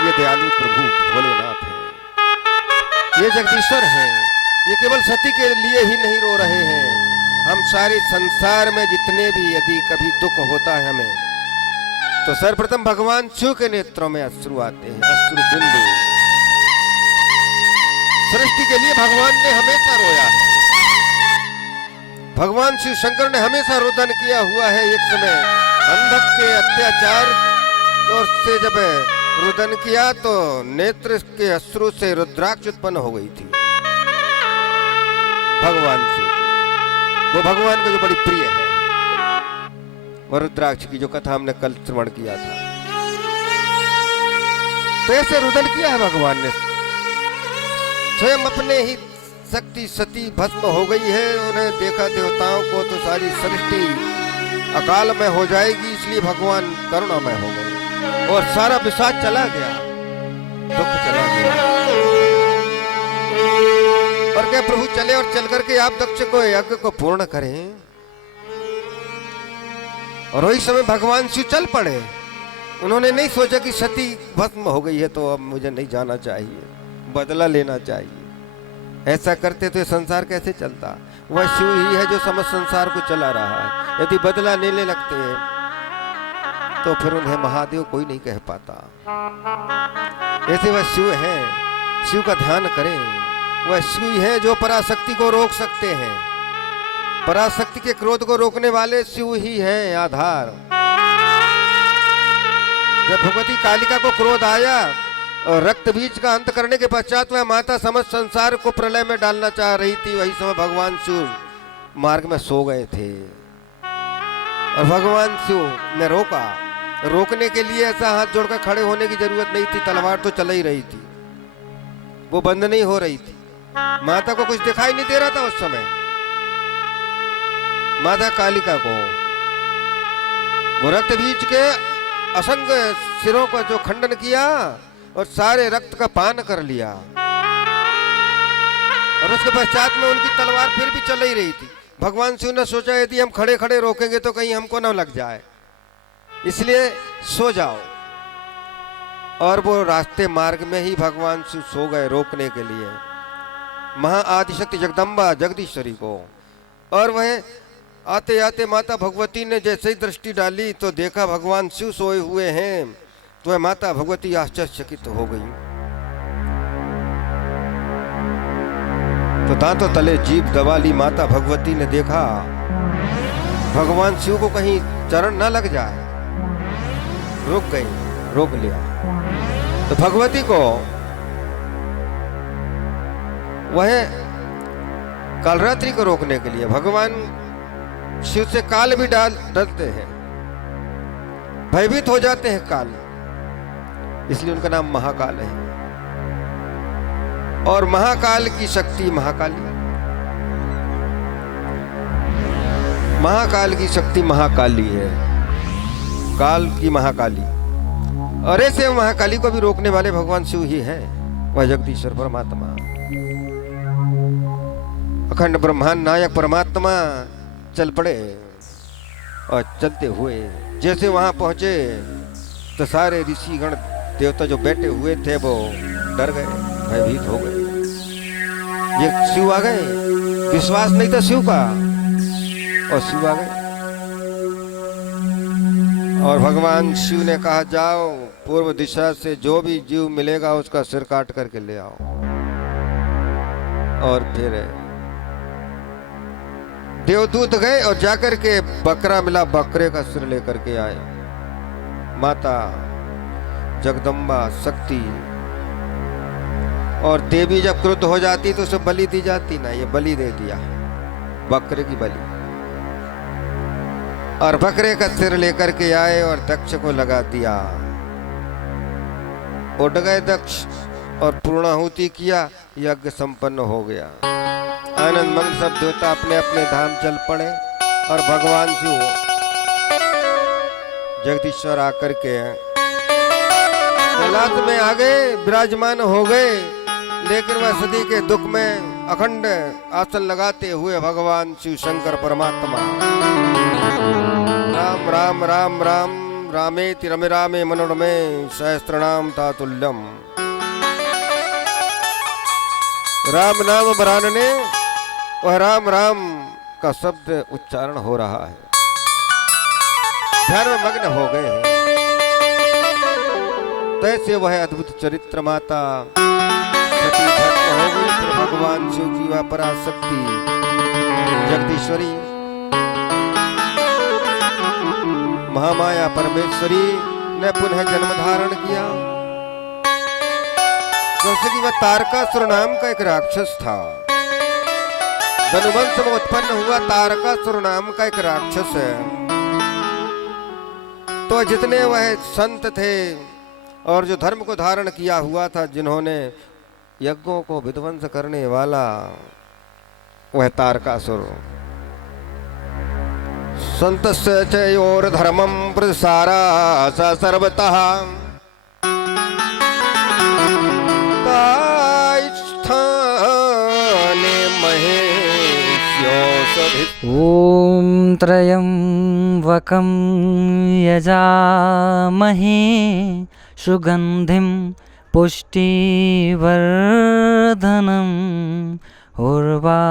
ये दयालु प्रभु भोलेनाथ है, ये जगदीश्वर है। ये केवल सती के लिए ही नहीं रो रहे हैं। हम सारे संसार में जितने भी यदि कभी दुख होता है हमें, तो सर्वप्रथम भगवान शिव के नेत्रों में अश्रु आते हैं, अश्रु बिंदु। सृष्टि के लिए भगवान ने हमेशा रोया है। भगवान शिव शंकर ने हमेशा रोदन किया हुआ है। एक समय अंधक के अत्याचार और से जब रुदन किया तो नेत्र के अश्रु से रुद्राक्ष उत्पन्न हो गई थी भगवान शिव। वो भगवान को जो बड़ी प्रिय है, और रुद्राक्ष की जो कथा हमने कल श्रवण किया था, तो ऐसे रुदन किया है भगवान ने। स्वयं अपने ही शक्ति सती भस्म हो गई है। उन्हें देखा देवताओं को तो सारी सृष्टि अकाल में हो जाएगी, इसलिए भगवान करुणामय हो गए और सारा विषाद चला गया, दुख चला गया। और क्या प्रभु चले और चल करके आप दक्ष को यज्ञ को पूर्ण करें। और वही समय भगवान शिव चल पड़े। उन्होंने नहीं सोचा कि सती भस्म हो गई है तो अब मुझे नहीं जाना चाहिए, बदला लेना चाहिए। ऐसा करते तो संसार कैसे चलता। वह शिव ही है जो समस्त संसार को चला रहा है। यदि बदला लेने लगते हैं तो फिर उन्हें महादेव कोई नहीं कह पाता। ऐसे वह शिव है, शिव का ध्यान करें। वह शिव ही है जो पराशक्ति को रोक सकते हैं। पराशक्ति के क्रोध को रोकने वाले शिव ही हैं आधार। जब भगवती कालिका को क्रोध आया और रक्त बीज का अंत करने के पश्चात वह माता समस्त संसार को प्रलय में डालना चाह रही थी, वही समय भगवान शिव मार्ग में सो गए थे और भगवान शिव ने रोका। रोकने के लिए ऐसा हाथ जोड़कर खड़े होने की जरूरत नहीं थी, तलवार तो चल ही रही थी, वो बंद नहीं हो रही थी। माता को कुछ दिखाई नहीं दे रहा था उस समय। माता कालिका को, वो रक्त बीज के असंख्य सिरों का जो खंडन किया और सारे रक्त का पान कर लिया, और उसके पश्चात में उनकी तलवार फिर भी चल ही रही थी। भगवान शिव ने सोचा यदि हम खड़े खड़े रोकेंगे तो कहीं हमको न लग जाए, इसलिए सो जाओ। और वो रास्ते मार्ग में ही भगवान शिव सो गए रोकने के लिए महा आदिशक्ति जगदम्बा जगदीश्वरी को। और वह आते आते माता भगवती ने जैसे ही दृष्टि डाली तो देखा भगवान शिव सोए हुए हैं, तो वह माता भगवती आश्चर्यचकित हो गई। तो दांतों तले जीभ दबा ली माता भगवती ने, देखा भगवान शिव को कहीं चरण न लग जाए, रुक गई, रोक लिया। तो भगवती को वह कालरात्रि को रोकने के लिए, भगवान शिव से काल भी डरते हैं, भयभीत हो जाते हैं काल, इसलिए उनका नाम महाकाल है। और महाकाल की शक्ति महाकाली, महाकाल की शक्ति महाकाली है, काल की महाकाली। और ऐसे महाकाली को भी रोकने वाले भगवान शिव ही हैं, वह जगदीश्वर परमात्मा, अखंड ब्रह्मांड नायक परमात्मा चल पड़े। और चलते हुए जैसे वहां पहुंचे तो सारे ऋषिगण देवता जो बैठे हुए थे वो डर गए, भयभीत हो गए। ये शिव आ गए, विश्वास नहीं था शिव का, और शिव आ गए। और भगवान शिव ने कहा जाओ पूर्व दिशा से जो भी जीव मिलेगा उसका सिर काट करके ले आओ। और फिर देवदूत गए और जाकर के बकरा मिला, बकरे का सिर लेकर के आए। माता जगदम्बा शक्ति, और देवी जब क्रुद्ध हो जाती तो उसे बलि दी जाती ना, ये बलि दे दिया, बकरे की बलि। और बकरे का सिर लेकर के आए और दक्ष को लगा दिया। उठ गए दक्ष और पूर्णाहुति किया, यज्ञ संपन्न हो गया। आनंद मंगल सब देवता अपने अपने धाम चल पड़े। और भगवान शिव जगदीश्वर आकर के कैलाश में आ गए, विराजमान हो गए। लेकिन वह सदी के दुख में अखंड आसन लगाते हुए भगवान शिव शंकर परमात्मा राम राम राम राम रामेति रमे रामे मनोरमे सहस्त्रनाम तातुल्यम। राम नाम बरानने वह राम राम का शब्द उच्चारण हो रहा है, ध्यान में मग्न हो गए हैं। तैसे वह अद्भुत चरित्र माता सती भस्म हो गई। फिर भगवान शिव की वह पराशक्ति जगदीश्वरी महामाया परमेश्वरी ने पुनः जन्म धारण किया। जैसे कि वह तारकासुर नाम का एक राक्षस था, धनुवंश में उत्पन्न हुआ तारकासुर नाम का एक राक्षस है। तो जितने वह संत थे और जो धर्म को धारण किया हुआ था, जिन्होंने यज्ञों को विध्वंस करने वाला वह तारकासुर, संतस्य चयोर धर्मं प्रसारा स सर्वतः ॐ त्र्यम्बकं यजामहे सुगन्धिं पुष्टिवर्धनम् उर्वा